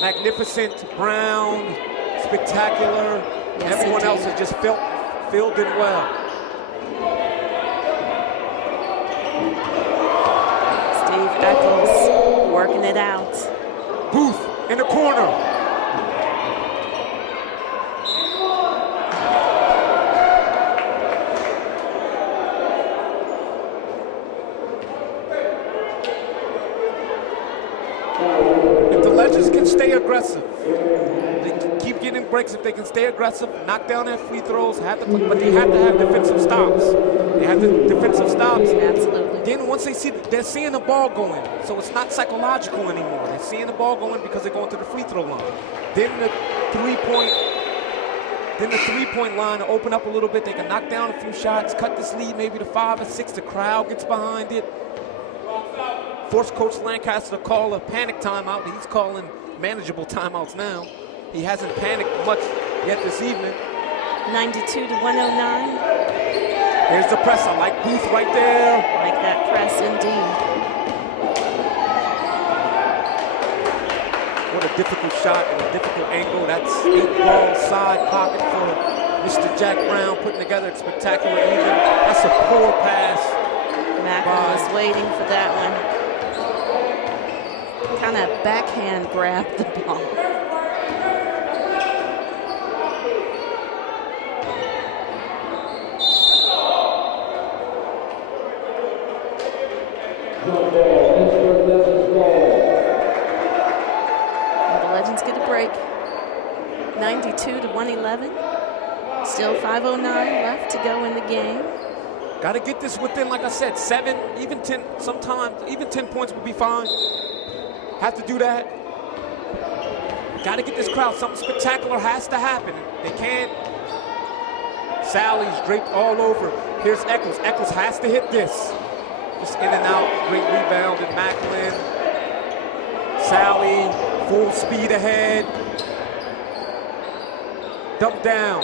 Magnificent, Brown, spectacular. Yes, everyone else has just filled in well. Steve Eccles working it out. Booth in the corner. Stay aggressive. They can keep getting breaks if they can stay aggressive, knock down their free throws, but they have to have defensive stops. They have the defensive stops. Absolutely. Then once they're seeing the ball going, so it's not psychological anymore. They're seeing the ball going because they're going to the free throw line. Then the three-point line to open up a little bit. They can knock down a few shots, cut this lead maybe to 5 or 6. The crowd gets behind it. Forced Coach Lancaster to call a panic timeout. He's calling manageable timeouts now. He hasn't panicked much yet this evening. 92 to 109. Here's the press. I like Booth right there. Like that press indeed. What a difficult shot and a difficult angle. That's 8-ball side pocket for Mr. Jack Browne, putting together a spectacular even. That's a poor pass. Macklin was waiting for that one. Kind of backhand grabbed the ball. The Legends get a break. 92-111. Still 5:09 left to go in the game. Got to get this within, like I said, 7, even 10, sometimes even 10 points would be fine. Have to do that. Got to get this crowd. Something spectacular has to happen. They can't. Sally's draped all over. Here's Eccles. Eccles has to hit this. Just in and out. Great rebound in Macklin. Sally, full speed ahead. Dump down.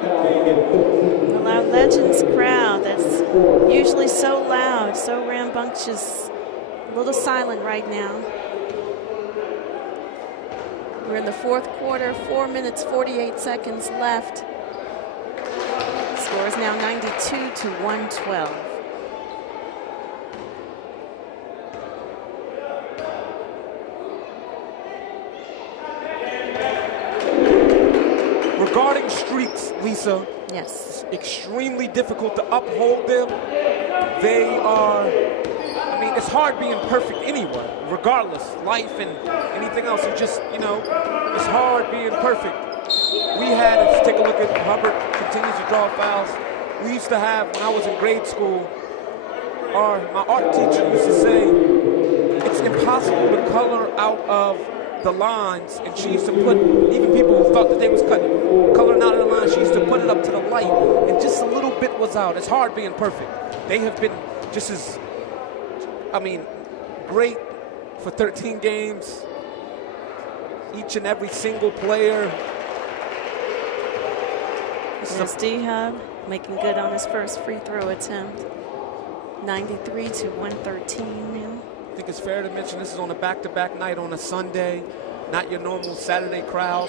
Well, our Legends crowd that's usually so loud, so rambunctious, a little silent right now. We're in the fourth quarter, 4 minutes, 48 seconds left. Score is now 92-112. Regarding streaks, Lisa, yes, it's extremely difficult to uphold them. They are, I mean, it's hard being perfect anyway, regardless, life and anything else. It's just, you know, it's hard being perfect. We had, let's take a look at Hubbard, continues to draw fouls. We used to have, when I was in grade school, my art teacher used to say, it's impossible to color out of the lines, and she used to put, even people who thought that they was coloring out of the lines, she used to put it up to the light, and just a little bit was out. It's hard being perfect. They have been just as, I mean, great for 13 games. Each and every single player. There's D-Hub making good on his first free throw attempt. 93-113 now. I think it's fair to mention this is on a back-to-back night on a Sunday, not your normal Saturday crowd.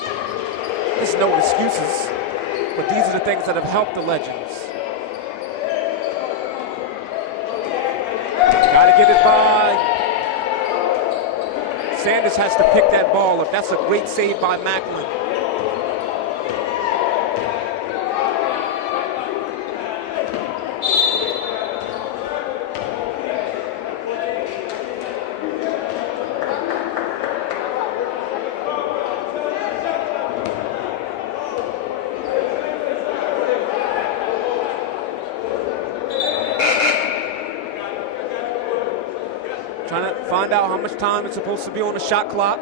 There's no excuses, but these are the things that have helped the Legends. Gotta get it by. Sanders has to pick that ball up. That's a great save by Macklin. Trying to find out how much time it's supposed to be on the shot clock.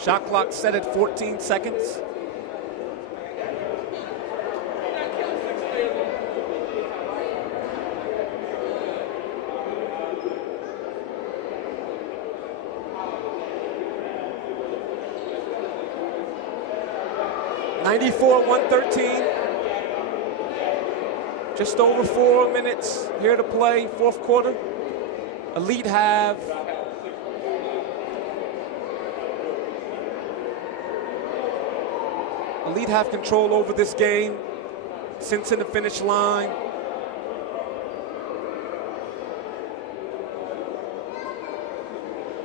Shot clock set at 14 seconds. (94-113). Just over 4 minutes here to play, fourth quarter. Elite have control over this game since in the finish line.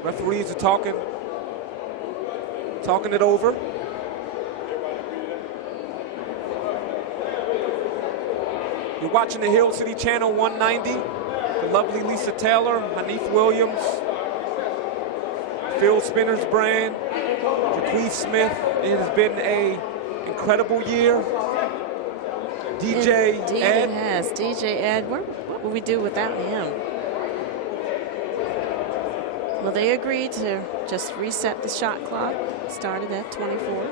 Referees are talking it over. You're watching the Hill City Channel 190. The lovely Lisa Taylor, Hanif Williams, Phil Spinner's brand, Jaquez Smith. It has been an incredible year. DJ Indeed Ed. It has. DJ Ed, what would we do without him? Well, they agreed to just reset the shot clock. Started at 24.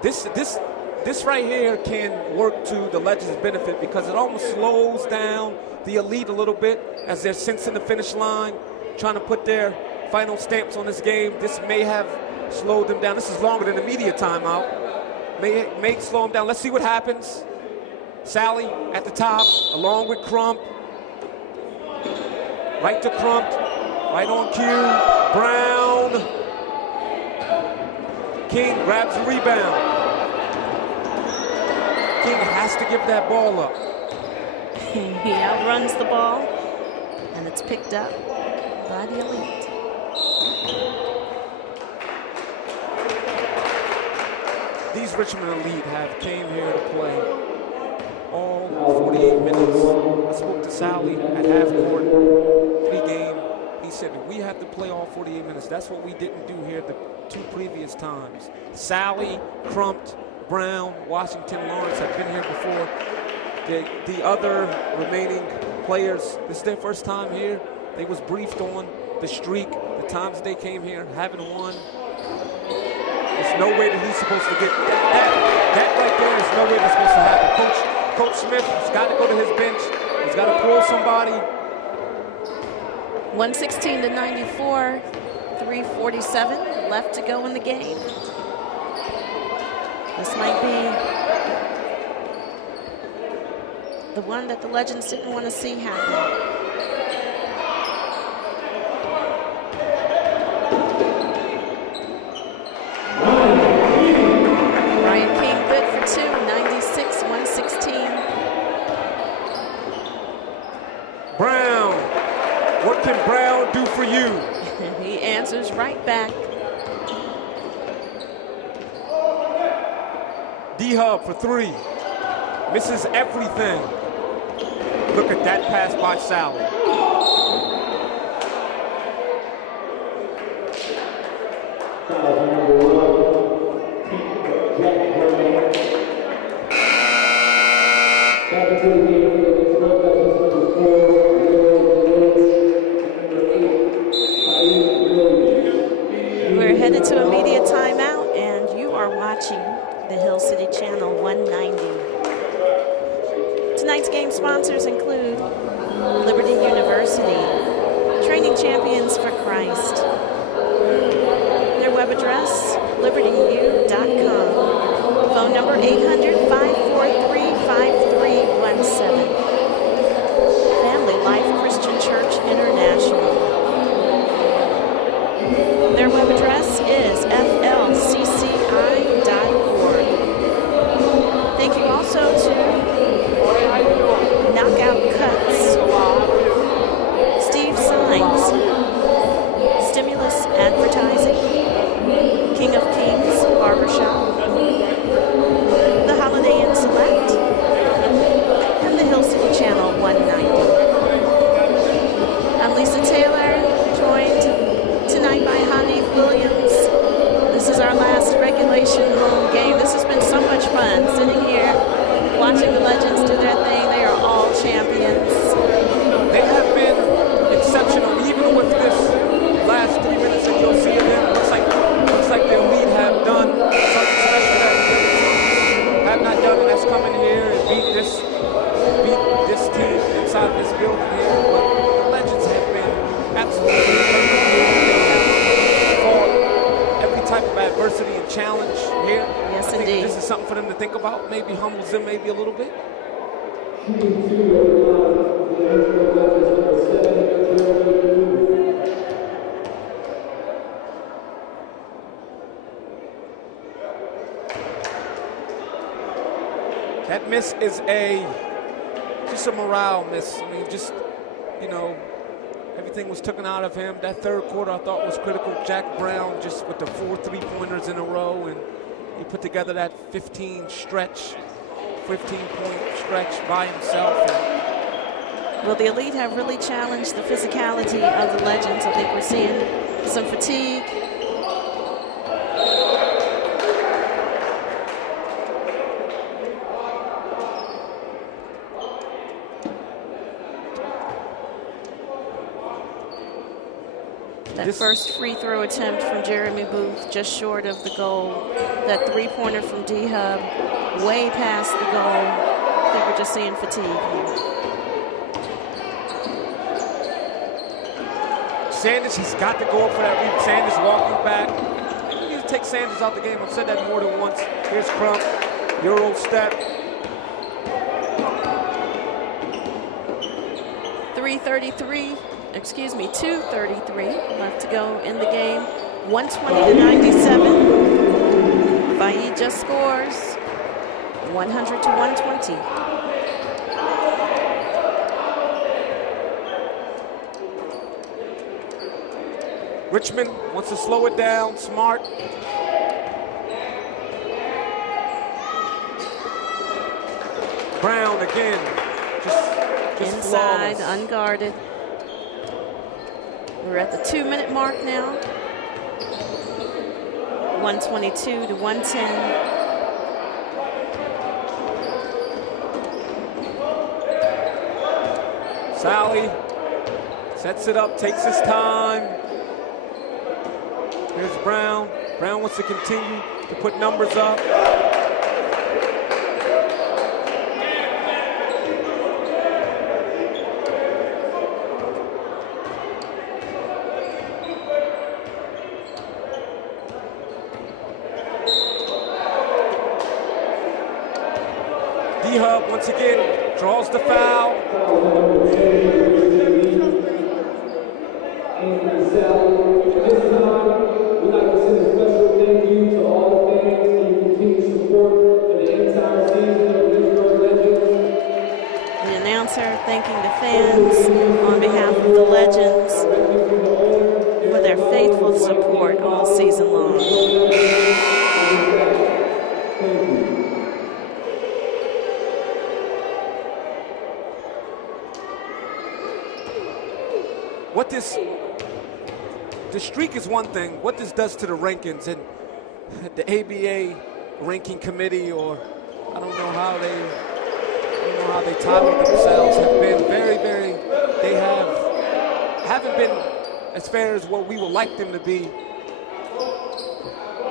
This this right here can work to the Legends' benefit because it almost slows down the Elite a little bit as they're sensing the finish line, trying to put their final stamps on this game. This may have slowed them down. This is longer than the media timeout. May slow them down. Let's see what happens. Sally at the top, along with Crump. Right to Crump, right on cue. Brown. King grabs the rebound. King has to give that ball up. He outruns the ball, and it's picked up by the Elite. These Richmond Elite came here to play all 48 minutes. I spoke to Sally at half court pre-game. He said, we have to play all 48 minutes. That's what we didn't do here the 2 previous times. Sally, Crump, Brown, Washington, Lawrence have been here before. The other remaining players, this is their first time here. They was briefed on the streak, the times they came here, haven't won. There's no way that he's supposed to get that right there is no way that's supposed to happen. Coach Smith has got to go to his bench. He's got to pull somebody. 116 to 94, 3:47 left to go in the game. This might be the one that the Legends didn't want to see happen. Brown, what can Brown do for you? He answers right back. D-Hub for 3. Misses everything. Look at that pass by Sally. We're headed to a media timeout, and you are watching the Hill City Channel 190. Tonight's game sponsors include Liberty University, Training Champions for Christ. Their web address, libertyu.com. Phone number 800-543-5317. Family Life Christian Church International. Their web address is flcci.org. Thank you also to Knockout Cuts, Steve Signs, Stimulus Advertising, King of Kings Barbershop, The Holiday Inn Select, and the Hill City Channel 190. I'm Lisa Taylor, joined tonight by Hanif Williams. This is our last regulation home game. This has been so much fun, sitting here, watching the Legends do their thing. They are all champions. They have been exceptional, even with this last 3 minutes that you'll see of them. Looks like the Elite have done something special that the other teams have not done, and that's come in here and beat this team inside of this building here. But the Legends have been absolutely fought every type of adversity and challenge here. Yes, I think indeed. this is something for them to think about. Maybe humbles them maybe a little bit. That miss is just a morale miss. I mean, just, you know, everything was taken out of him. That third quarter I thought was critical. Jack Browne just with the 4 3-pointers in a row, and he put together that 15-point stretch by himself. Well, the Elite have really challenged the physicality of the Legends. I think we're seeing some fatigue. That first free throw attempt from Jeremy Booth, just short of the goal. That three-pointer from D-Hub, way past the goal. I think we're just seeing fatigue here. Sanders, he's got to go up for that read. Sanders walking back. You need to take Sanders out the game. I've said that more than once. Here's Crump, Euro step. 2:33 left to go in the game. 120-97. Fahid just scores 100-120. Richmond wants to slow it down. Smart. Brown again. Just inside, flawless. unguarded. We're at the 2-minute mark now. 122-110. Sally sets it up, takes his time. Here's Brown. Brown wants to continue to put numbers up. D-Hub once again draws the foul. Thanking the fans on behalf of the Legends for their faithful support all season long. What the streak is one thing. What this does to the rankings and the ABA ranking committee, or I don't know how they tally themselves, have been they haven't been as fair as what we would like them to be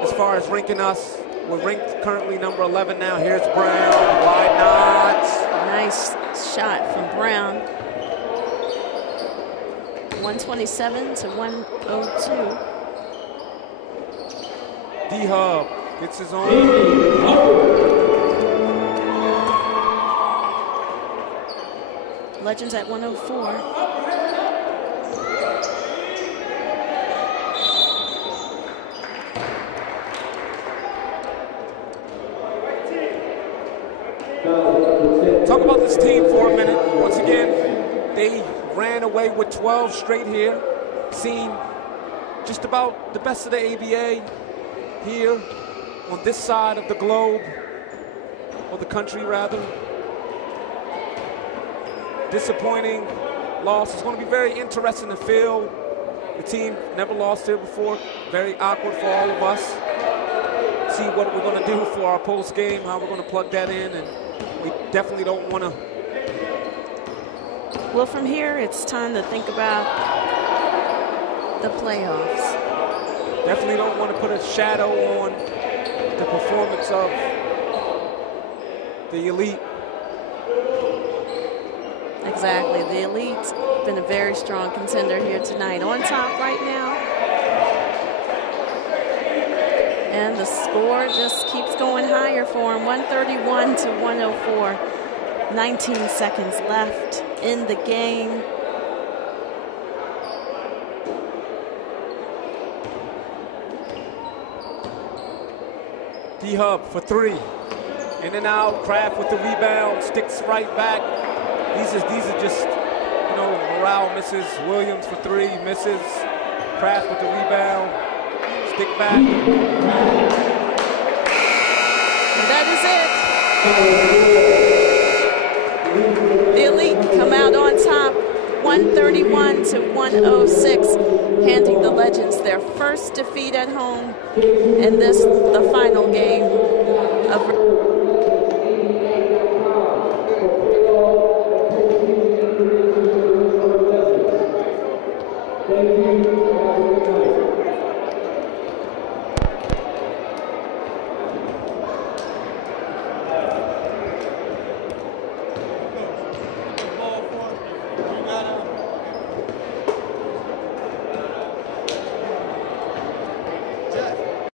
as far as ranking us. We're ranked currently number 11 now. Here's Brown. Why not? Nice shot from Brown. 127-102. D-Hub gets his own. Legends at 104. Talk about this team for a minute. Once again, they ran away with 12 straight here. Seen just about the best of the ABA here on this side of the globe, or the country rather. Disappointing loss. It's going to be very interesting to feel. The team never lost here before. Very awkward for all of us. See what we're going to do for our post game, how we're going to plug that in, and we definitely don't want to. Well, from here, it's time to think about the playoffs. Definitely don't want to put a shadow on the performance of the elite. Exactly. The Elite's been a very strong contender here tonight. On top right now. And the score just keeps going higher for him. 131-104. 19 seconds left in the game. D-Hub for three. In and out. Kraft with the rebound. Sticks right back. These are just, you know, morale misses. Williams for three, misses. Kraft with the rebound. Stick back. And that is it. The Elite come out on top, 131-106, handing the Legends their first defeat at home, and this the final game of